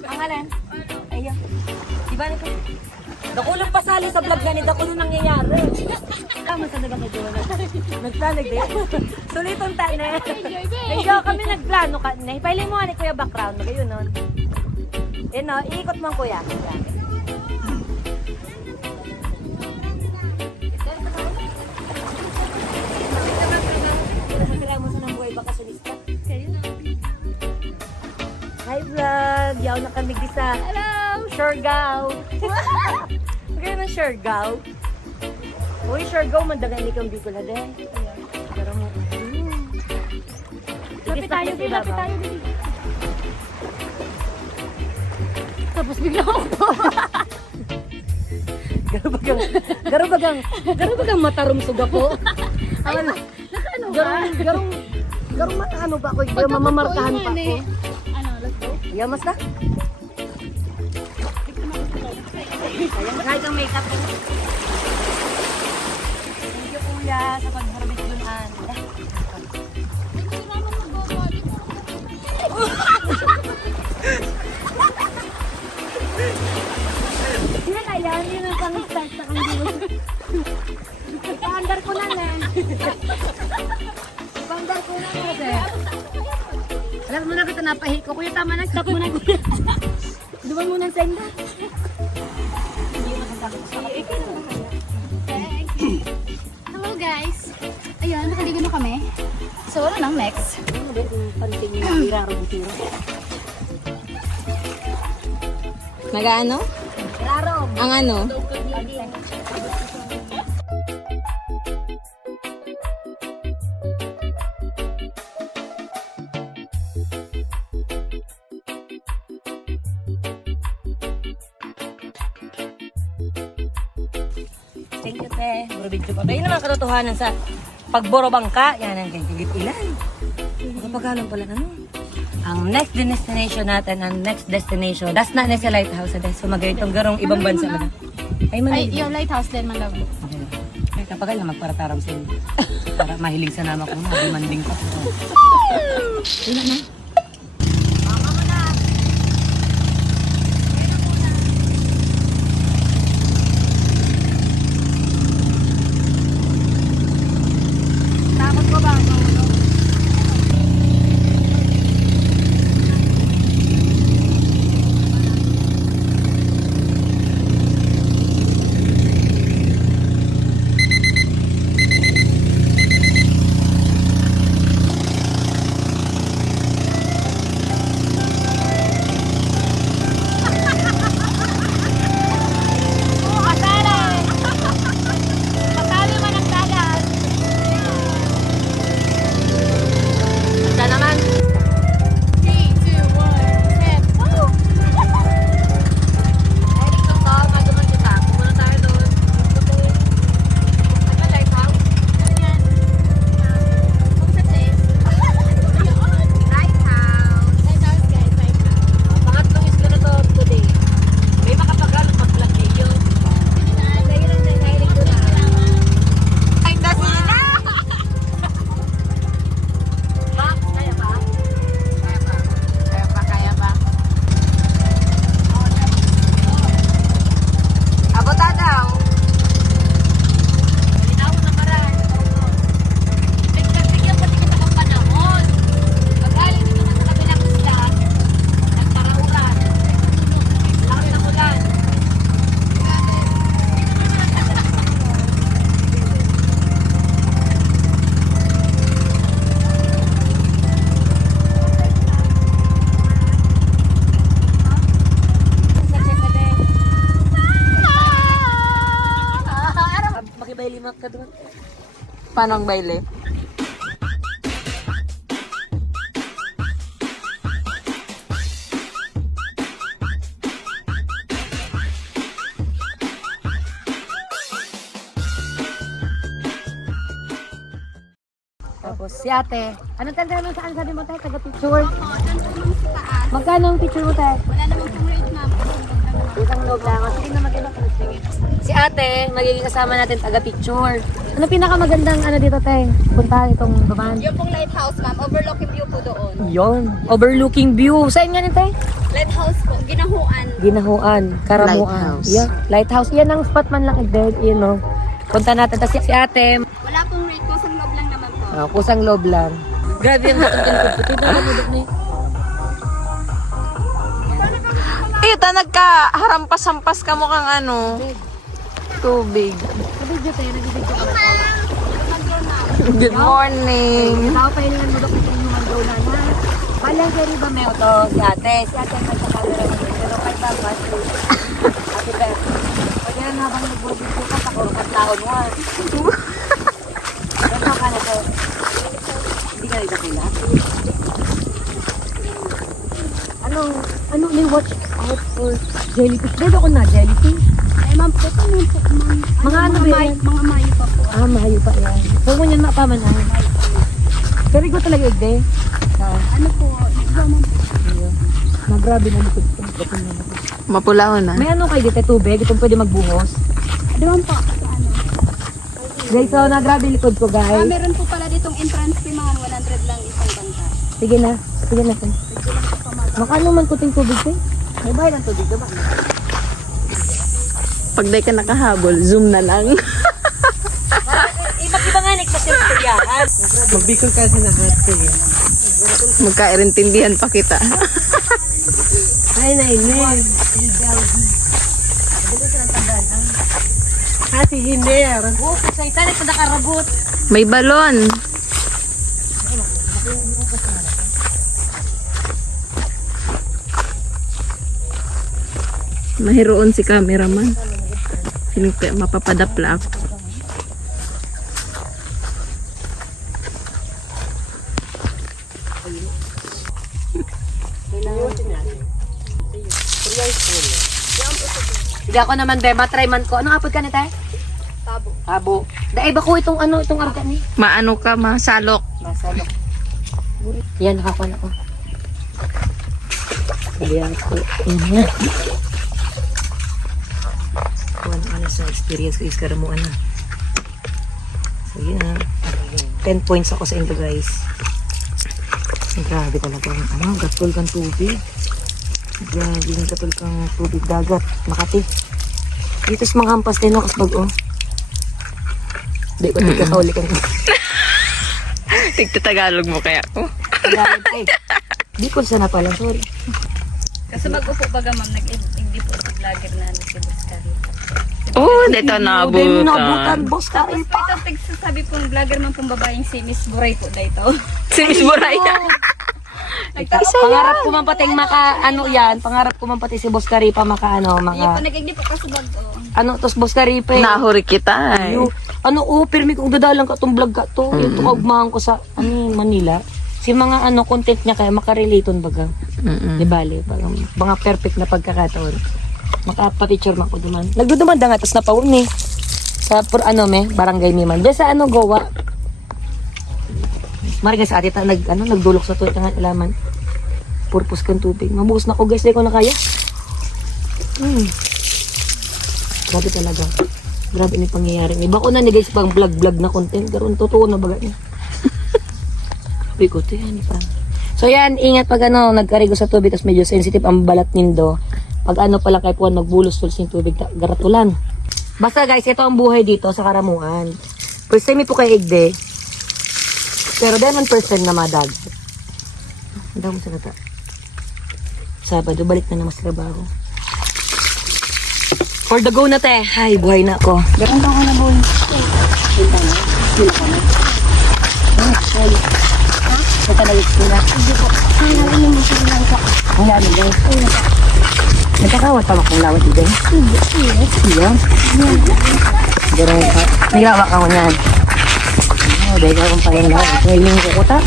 Ang alin? Ayun. Diba nito? Dakulong pasali sa vlog na ni Dakulong nangyayari. Tama sa nagang medyo na. Nagplanog din. Sulitong tayo na yan. Medyo kami nagplano ka. Nahipailin mo nga ni Kuya background. Magayon nun. Yun no, iikot mo ang kuya. Hi vlog! Yaw na kami sa Siargao. Magkano ng Siargao? Uy, Siargao, mandagan ni kang Bicol na din. Pero mo. Lapit tayo, lapit tayo. Tapos bigla ako. Garo bagang matarumsog ako. Ano? Garong ano ba ako? Mamamarkahan pa ako. Ano, let's go. Yan, mas na? Ayan, kahit ang makeup ko. Thank you, kuya, sa pag-harvest dunan. Yan na yan, yun ang pang-start na kang diwas. Ipa-under ko na na. Ipa-under ko Alam mo na kita napahiko. Kuya, tama na. Stop mo na. Duwan mo ng senda. Hello guys. Ayun, nakaligo na kami. So, ano nang next? Nag-ano? Ang ano? Thank you, te. Bro, video pa. Ayun naman katotohanan sa pagborobang ka. Yan ang gigit ilan. Makapagalang pala ano. Ang next destination natin, ang next destination, that's not nasa lighthouse. So magayitong garong ibang bansa mo na. Ay, Ay, manili. yung lighthouse din, man love. Ay, kapag na magparataram sa inyo. Para mahilig sa nama ko na, demanding ko. Wala na. Takot ko ba? Makibaylimak ka doon. Paano ang baile? Tapos si ate. Anong tanda mo saan sabi mo tayo? Taga-picture? Magkano ang picture mo tayo? Wala namang pong rate, ma'am. Isang loob lang. Sige na mag-iba. Si ate, magiging kasama natin taga-picture. Ano pinakamagandang ano dito tayo? Puntahan itong baban. Yung pong lighthouse, ma'am. Overlooking view po doon. Yon. Overlooking view. Saan nga nito? Lighthouse po. Ginahuan. Ginahuan. Karamuan. Lighthouse. Yeah. Lighthouse. Yan ang spot man lang egdeg. Yun no. Punta natin. Tapos si ate. Wala pong rate ko. Sa loob lang naman po. Kusang loob lang. Grabe yung hatong input. Ito yung mabudok na Ito, nagka-harampas-hampas ka mo kang ano. Tubig. Nabidyo tayo. Nabidyo ka ba? Good morning. Tao pa yun mo dok yung mandaw na na. Balang kari ba may to si ate. Si ate ang nagkakamera mo. Pero kay Babat. Ate Beth. Pag yan habang nagbubidyo ka, pakurukat taon mo. Ganda ka na to. Hindi ka rin nakila. Ano may watch out for jellyfish? Dito ako na, jellyfish. Ay, ma'am, ito ma'am po, ma'am. Mga ano ba yan? Mga mayo pa po. Ah, mahayo pa yan. Huwag mo niyan mapamanay. Pero ikaw talaga, Igde. Ano po? Ito, ma'am. Magrabe na likod ko. Mapulaw na. May ano kayo dito, tubig? Itong pwede magbuhos. Ito, ma'am po. Sa ano? Guys, so nagrabe likod ko, guys. Meron po pala ditong entrance fee, mga 100 lang isang banta. Sige na. Sige na, Tay. Makano man kuting tubig, Tay? May bayad ang tubig, diba? Pag di ka nakahabol, zoom na lang. Iba-iba nga, next na siya. Magbikol kasi na hot eh. Magkairintindihan pa kita. Ay, nainip. Ate Hiner. Sa isa, ito nakarabot. May balon. Mahiroon si cameraman. Feeling ko mapapadapla ako. Hindi ako naman, Bema. Try man ko. Anong apod ka nito? Tabo. Tabo. Dahil ba ko itong ano, itong arga ni? Maano ka, masalok. Masalok. Yan, nakakuha na ko. Sabihan ko. Yan nga. Kuha na ano sa experience ko is karamuan na. So, yan. 10 points ako sa inyo, guys. Ay, grabe talaga. Ano, gatol kang tubig. Grabe yung gatol kang tubig dagat. Makati. Dito sa mga hampas din ako sa bago. Di ko tigkakaulikan ko. Tigtatagalog mo kaya ako. Tagalog eh. Di ko sana pala, sorry. Kasi mag-upo baga ma'am, hindi po si vlogger na ano si Boss Carita. Oh, dito Dahil mo naabutan. naabutan, boss ka Tapos po ito, tigsasabi pong vlogger man pong babaeng si Miss Buray po dito. Si Miss Buraya. Pangarap ko man pating maka, ano yan, pangarap ko man pati si Boss Caripa maka, ano, Hindi po, maka, nag-igdi po kasi bag ko. ano, tos Boss Caripa eh. Nahuri kita eh. Ano, pirmi kung dadalang ka tong vlog ka to, yung tumagmahan ko sa, ano, Manila. Si mga, ano, content niya kaya makarelaton baga. Di bale, mga perfect na pagkakataon. Makapapicture man ko duman. Nagdudumanda nga, tapos napawin eh. Sa, ano, barangay Miman. Diyan sa, ano, Goa. Marigas sa atin, nagdulok sa tuwit nga ilaman. Purpose kang tubig. Mabuhos na ko guys, di ko na kaya. Grabe talaga. Grabe ni pangyayari. Iba ko na ni guys pang vlog na content. Pero totoo na baga niya. Sabi ko, ito yan pa. So yan, ingat pag ano, nagkarigo sa tubig, tapos medyo sensitive ang balat nindo. Pag ano pala kay puwan, magbulos-tulos yung tubig, garatulan. Basta guys, ito ang buhay dito sa Karamuan. First time po kay Igde. Pero dahil 1% na madag. Ang dami sa nata. Sabado, balik na mas trabaho. For the go na te. Ay, buhay na ako. Gano'n ka na buhay. Kita na. Sila ka na. Ay, ito na yung sila. Hindi po. Ang namin mo sila lang ka. Ang namin guys. Nagkakawat pa makong lawat din. Iya. Gano'n ka. Naglawa ka mo yan. Oh, dahil ka kung parang lawat. Ngayon ko ko ta.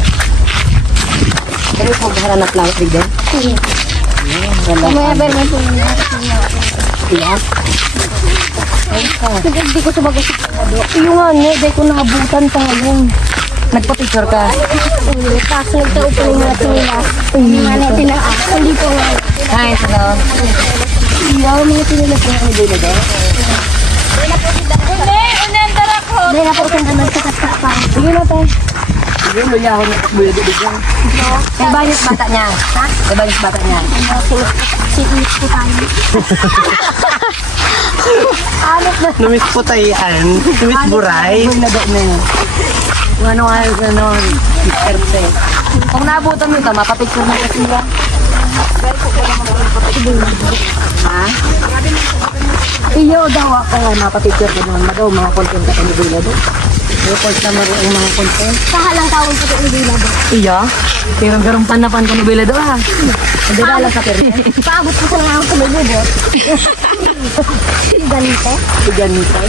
Pero kung bahala na lawat din. Iya. May aber may po yung iya. Hindi ko sumagot sa kado. Iyo nga ne, dahil ko naabutan pa ngayon. Nagpa-picture ka? Tapos nagtao pa yung mga tilas. Mga natin na hindi po nga. Ay, hello. Iya, mga tilas na ang dila daw. Unendara ko! Dahil na po kung naman sa katakpan. Sige na tayo. Sige, luya ako na buya dito. May bayos bata niya. Ha? May bayos bata niya. Si Eat po tayo. Numis po tayan. Numis buray. Na doon na yun. Kung ano nga, perfect. Kung naabutan mo ito, mapapicture na kasi nila. Ha? Iyo daw ako nga, mapapicture ka naman daw, mga content ka kami dila daw. Record na maroon yung mga content. Kahalang tawag po yung dila daw. Iya? Pero garumpan na pan ka nabila daw ha. Hindi na lang sa permit. Paabot ko sa mga ako may lubot. Ganito? Ganito.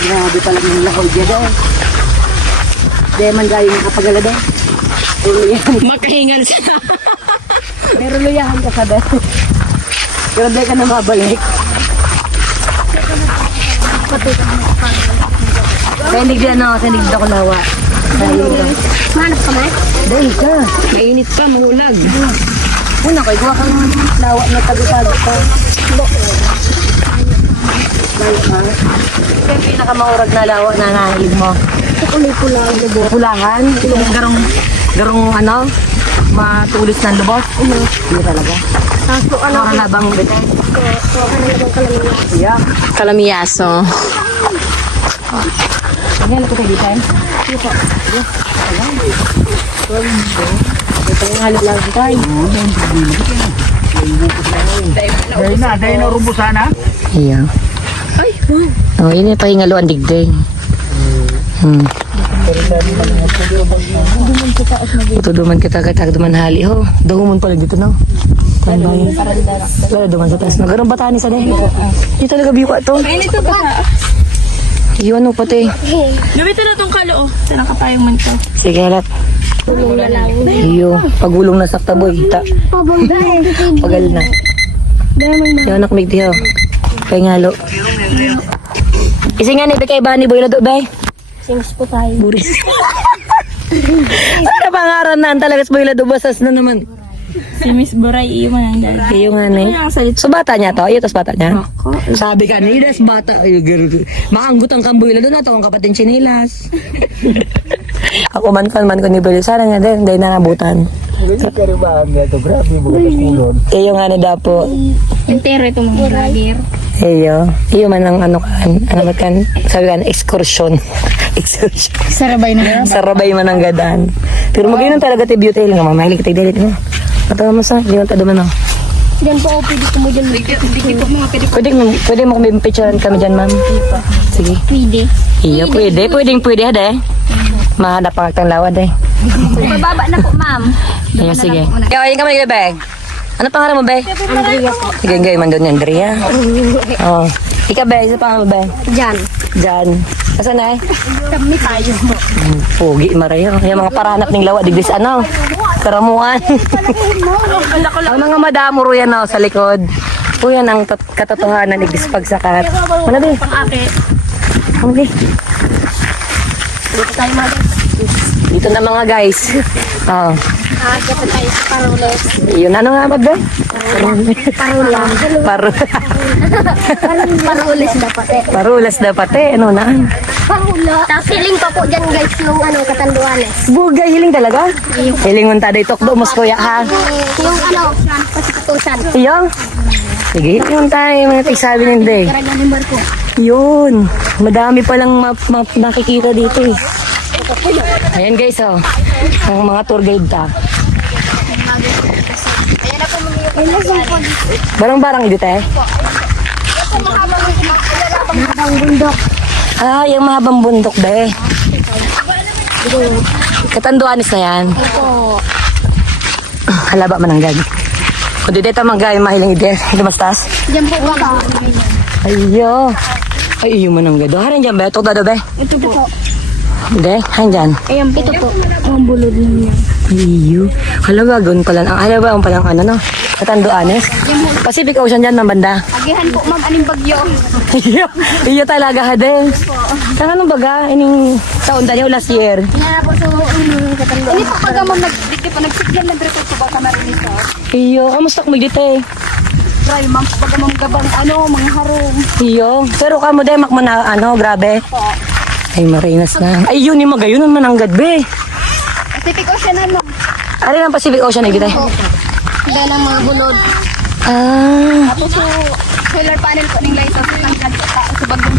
Grabe pala yung lahaw dyan daw. Dahil man gayo nakapagala daw. Makahingan siya. Pero luyahan ka sa daw. Pero dahil ka na mabalik. Sandig dyan ako, sandig dito ko lawa. Manap ka man? Dahil ka. Mainit pa, mahulag. Una ko, iguha kang lawa na tago-tago ka. Lawa ka. Ito yung pinakamaurag na lawa na nahilig mo. Kulay-kulay. Kulangan, yung garong ano, matulis ng lubot. Hindi talaga. Tapos ano? Parang labang bete. Ano naman kalamiyan? Yeah. Kalamiyaso. Ngayon ko tayo dito. Ito yung halo lang tayo. Dahil na rumbo sana. Iya. Ay, wow. Oh, ini pahingalo ang digding. Ito duman kita duman hali ho. Dahumon pala dito no. Tandang. Wala duman sa taas. Nagkaroon bata ni sa dahil. Hindi talaga biwa to. Ito pa. Iwan mo pati. Gawito na tong kalo. Sa nakapayong man to. Sige, halap. Iyo, pagulong na sakta boy. Pagal na. Yung anak may tiyo. Pahingalo. Isi nga ni kay Bani boy na do bay. Sims po tayo. Buris. Ano pangaran na talaga sa boy na do basas na naman. Si Miss Buray, iyo man ang dala. Iyo nga ni. So bata niya to? Iyo tas bata niya? Sabi ka ni, das bata. Makanggut ang kamboy na doon ato ang kapatid chinilas. Ako man ko ni Beli. Sana nga din, dahil nanabutan. Iyo nga na dapo. Entero ito mga brother. Iyo man ang ano kan, sabi kan, excursion. Excursion. Sarabay na. Sarabay man ang gadaan. Pero magayon talaga ti beauty lang, mamahilig kita dalit mo. Atawa mo sa, di man tado man. Diyan po ako pwede ko mo dyan. Pwede mo kami picturean kami dyan, ma'am. Sige. Pwede. Iyo, pwede hada eh. Mahadap ang aktang lawad eh. Bababa na po ma'am. Iya, sige. Ikaw, ayun ka man, Beng. Ano pangalan mo, Beng? Andrea po. Sige, ngayon man doon, Andrea. Oo. Ikaw, Beng, isa pangalan mo, Beng? Diyan. Jan. Asan na eh? Kami tayo. Pogi, marayo. Yung mga paranap ng lawa, diglis ano? Karamuan. Ang mga madamo ro yan sa likod. O yan ang katotohanan, diglis pagsakat. Ano ba? Pang-akit. Okay. Dito tayo mga Dito na mga guys. Oh. Akit na tayo sa Paroles. Yun ano nga ba? Parola. Paroles dapat eh. Parulas dapat eh. Ano na? Parola. Tapos hiling pa po dyan guys yung katanduan eh. Bugay, hiling talaga? Hilingon taday tokdo, mas kuya ha. Yung pasikutusan. Iyong? Sige, hilingon tayo. Mga tigsabi ninde. Karagan ng barko. Yun. Madami palang nakikita dito eh. Ayan guys oh. Ang mga tour guide ta. Barang-barang dito eh. Mahabang bundok. Ah, yung mahabang bundok be. Katanduanis na yan. Opo. Halaba mananggag. Kung di dito manggay, mahiling ide. Dumastas. Diyan po ba? Ayo. Ay, iyo mananggag. Haran dyan be. Ito dado be. Ito po. Hindi, haran dyan. Ayan po. Ito po. Ang bulod lang yan. Iyo. Halabagon pala. Halabagon palang ano no. Katanduanis. Pacific Ocean dyan ng banda. Agihan po ma'am, aning bagyo. Iyo talaga hade. Saan anong baga? Ining taon tayo last year. Nga po so, katanduan. Ini po pag ma'am, di pa nagsigyan na dito po ba sa Marinisa? Iyo, kamusta kung dito eh? Try ma'am, pag ma'am gabang mga harong. Iyo. Pero kamo demak mo na grabe. Po. Ay, marinas na. Ay, yun yung magayon man ang gadbe. Pacific Ocean ano? Ano ang Pacific Ocean ay gitay? Dahil ang mga bulod. Ah, Tapos so, solar panel po ng light of tangkad sa bagong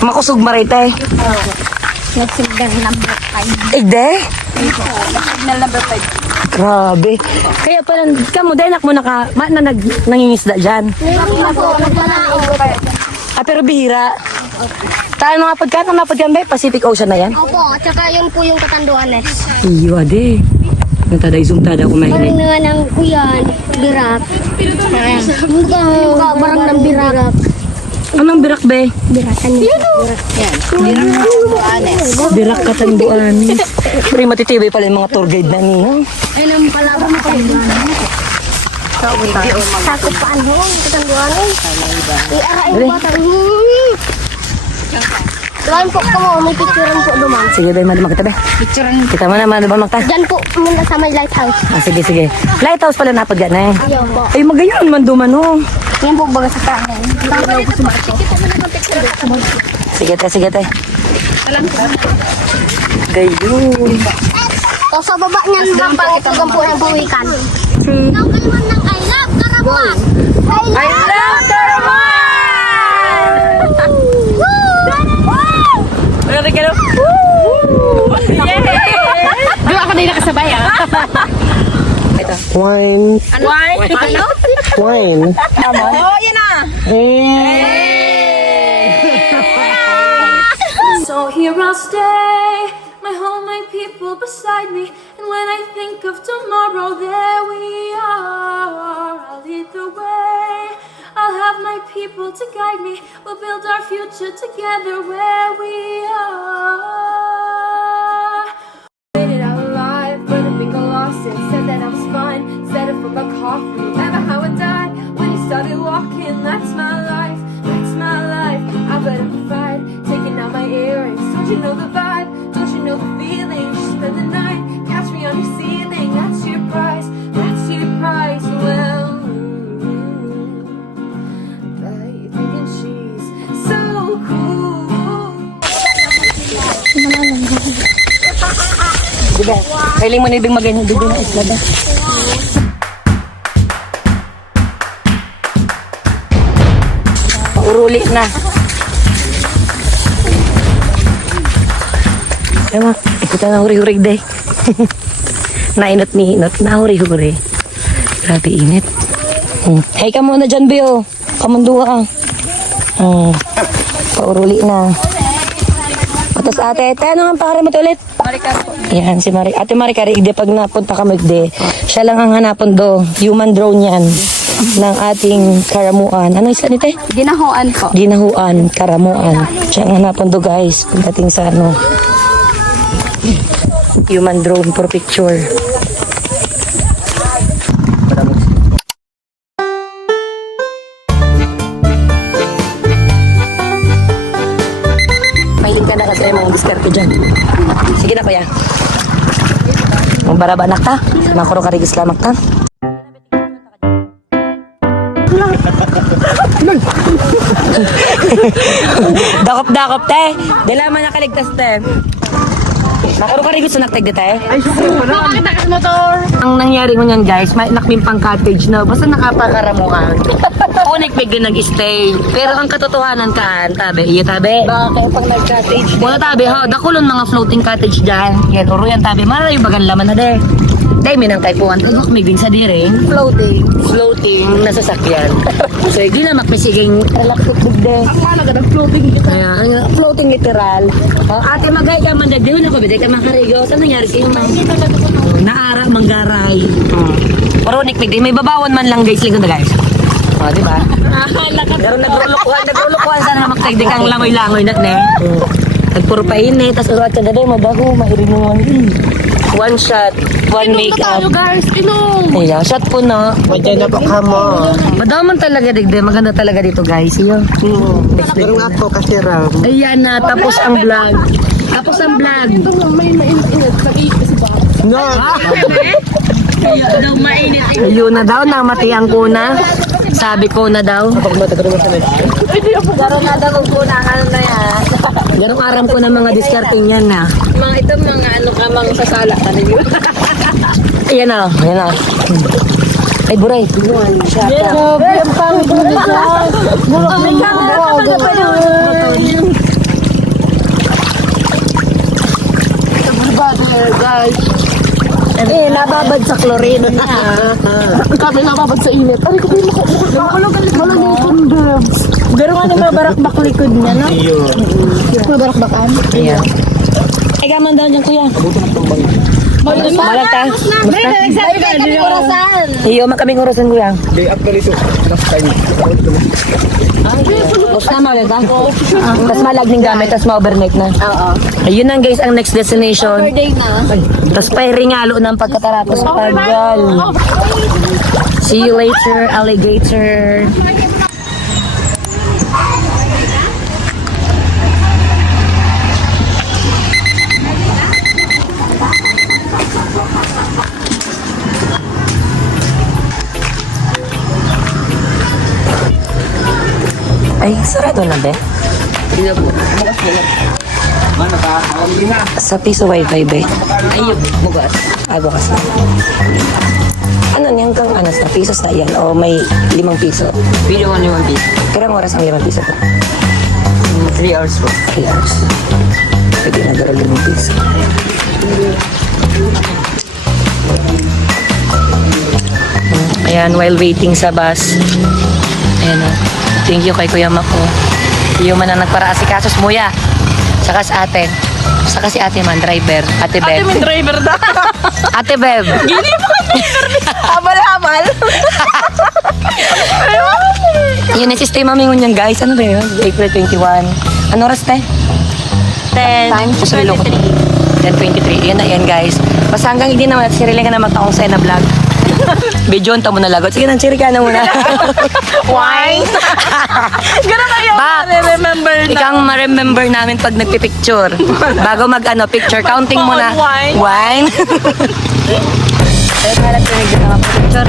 makusog marite. nagsigang number 5. Ide? Signal number 5. Grabe. Kaya pala, kamo denak mo nangingisda dyan. Ah, pero bihira. Tayo mga pagkat, ang napagyan ba? Pacific Ocean na yan? Opo, at saka yun po yung katanduan eh. Iyo, ade. Nataday zoom tada ko Parang mahinig. nga ng kuyan, birak. Mukha barang ng birak. Anong birak be? Birakan niya. Birak. Birak katanduan. Pero matitibay pala yung mga tour guide na niyo. Ayun ang palaban mo katanduan. Sakot pa ano, katanduan eh. Iarain mo batang. Doon po ko mo, may picturean po duman. Sige, be, madama kita be. Picturean. Kita mo naman, madama magta. Diyan po, muna sa may lighthouse. Ah, sige, sige. Lighthouse pala napagyan na eh. Ayaw po. Ay, magayon man duman oh. Yan po baga sa kanan. Tawag ko sa barko. Sige, te, sige, te. Gayon. O sa baba niyan, mapangitugan po ng buwikan. Naukalman ng I love Karamuan! I love Karamuan! Ito. Wine. Wine? Ano? Wine. Oh, yan na! So here I'll stay, my home, my people beside me. And when I think of tomorrow, there we are. I'll lead the way, I'll have my people to guide me. We'll build our future together where we are. Made it out alive, but I think I lost it. Said that I was fine, said it for a coffee. Remember how I died when you started walking? That's my life, that's my life. I better fight, taking out my earrings. Don't you know the vibe? Don't you know the feeling? Just spend the night, catch me on your ceiling. That's your price, that's your price. Well, but you're thinking she's so cool. Diba? Kailing mo na ibig maganyan. Diba na isla ba? Uruli na. Ewan, ikutan na huri-huri day. Nainot ni inot. Nahuri-huri. Grabe init. Hey ka muna dyan, Bio. Kamundua. Pauruli na. Tapos ate, ano ang pare mo to ulit? Maricar po. Yan, si Ate Maricar, ide pag napunta ka magde, siya lang ang hanapon do. Human drone yan ng ating karamuan. Ano isla nito? Ginahuan po. Ginahuan, karamuan. Siya ang hanapon do guys, pagdating sa ano. Human drone for picture. Mahiling ka na kasi mga diskarte dyan. Sige na kuya. Ang baraba anak ta. Makuro karigis lamak ta. Dakop-dakop te. Dila man nakaligtas te. Makuro karigis anak tagde te. Ang nangyari ko niyan guys, may nakmimpang cottage na basta nakapakaramuhan. Unik big din nag-stay. Pero ang katotohanan kaan, tabi, iya tabi. Baka pag nag-cottage. Wala tabi ha, dakulon mga floating cottage dyan. Yan, uro yan tabi. Mara yung bagan laman na de. Day, minang kay puwan. Tugok miging sa diring. Floating. Floating na sasakyan. So, hindi na makmisiging relaxed bigde. Ang halaga ng floating. Kaya, floating literal. Ate, magay ka man dagdi. Una ko, biday ka makarigo. Saan nangyari sa inyo? Naara, manggaray. Pero nikmig, may babawan man lang guys. Lingkod na guys. O, di ba? Pero nagrulukuhan sana magtagdig ang langoy-langoy na ne. Nagpuro pa init, tas urat ka daday, mabaho, mahirinuan. One shot, one makeup. Guys, inom! Iya, shot po na. Madyan na po ka mo. Madaman talaga digde, maganda talaga dito guys. Iyo. Pero nga po kasi raw. Ayan na, tapos ang vlog. Tapos ang vlog. No! Ayun na daw, namatiang ko na. Sabi ko na daw. Garo na daw kung ano na yan. Garong aram ko na mga discarding yan na. Mga ito, mga ano ka, mga sasala ka ninyo. Ayan na, ayan na. Ay, buray. Yung pangit mo na dyan. May camera ka pa na pa yun. Guys. Nababad sa chlorine na. Kami nababad sa init. Ano ko din malulungkot. Pero nga mabarakbak likod niya, no? Mabarakbakan? Ayan. Ay, gaman daw dyan, kuya. Malag ta. May nagsabi ka kami orasan. Iyo, makaming orasan, kuya. Day after ito, last time. Bus na, malag ta. Tapos malagning gamit, tapos ma-overnight na. Oo. Ayun na guys, ang next destination. Day na. Tapos pairingalo ng pagkatarapos pagal. See you later, alligator. Ay, sarado na ba? Sa piso wifi ba? Ay, bugas. Bukas na. Ano niyan kang ano sa piso sa yan? O may 5 piso? Video 1 piso. Karang oras ang 5 piso ko? 3 hours po. 3 hours. Pwede na garo 5 piso. Ayan, while waiting sa bus. Ayan o. Thank you kay Kuya Mako. Yung man ang nagpara-asikasos muya. Saka sa atin. Saka si ate man, driver. Ate Beb. Ate, may driver na. Ate Beb. Gini mo ka driver na. Habal-habal. Yun yung sistema mingon yan, guys. Ano ba yun? April 21. Ano oras, te? 10:23. 10:23. Yan na yan, guys. Basta hanggang hindi naman, siriling ka na magtaong sa na vlog. Video, ta mo na lagot. Sige, nansiri ka na muna. Wine. Ganun kayo. Bak, Remember na. Ikang ma-remember namin pag nagpipicture. Bago picture, counting muna. Wine. Wine. Ayun, halat ko nagdala ka picture.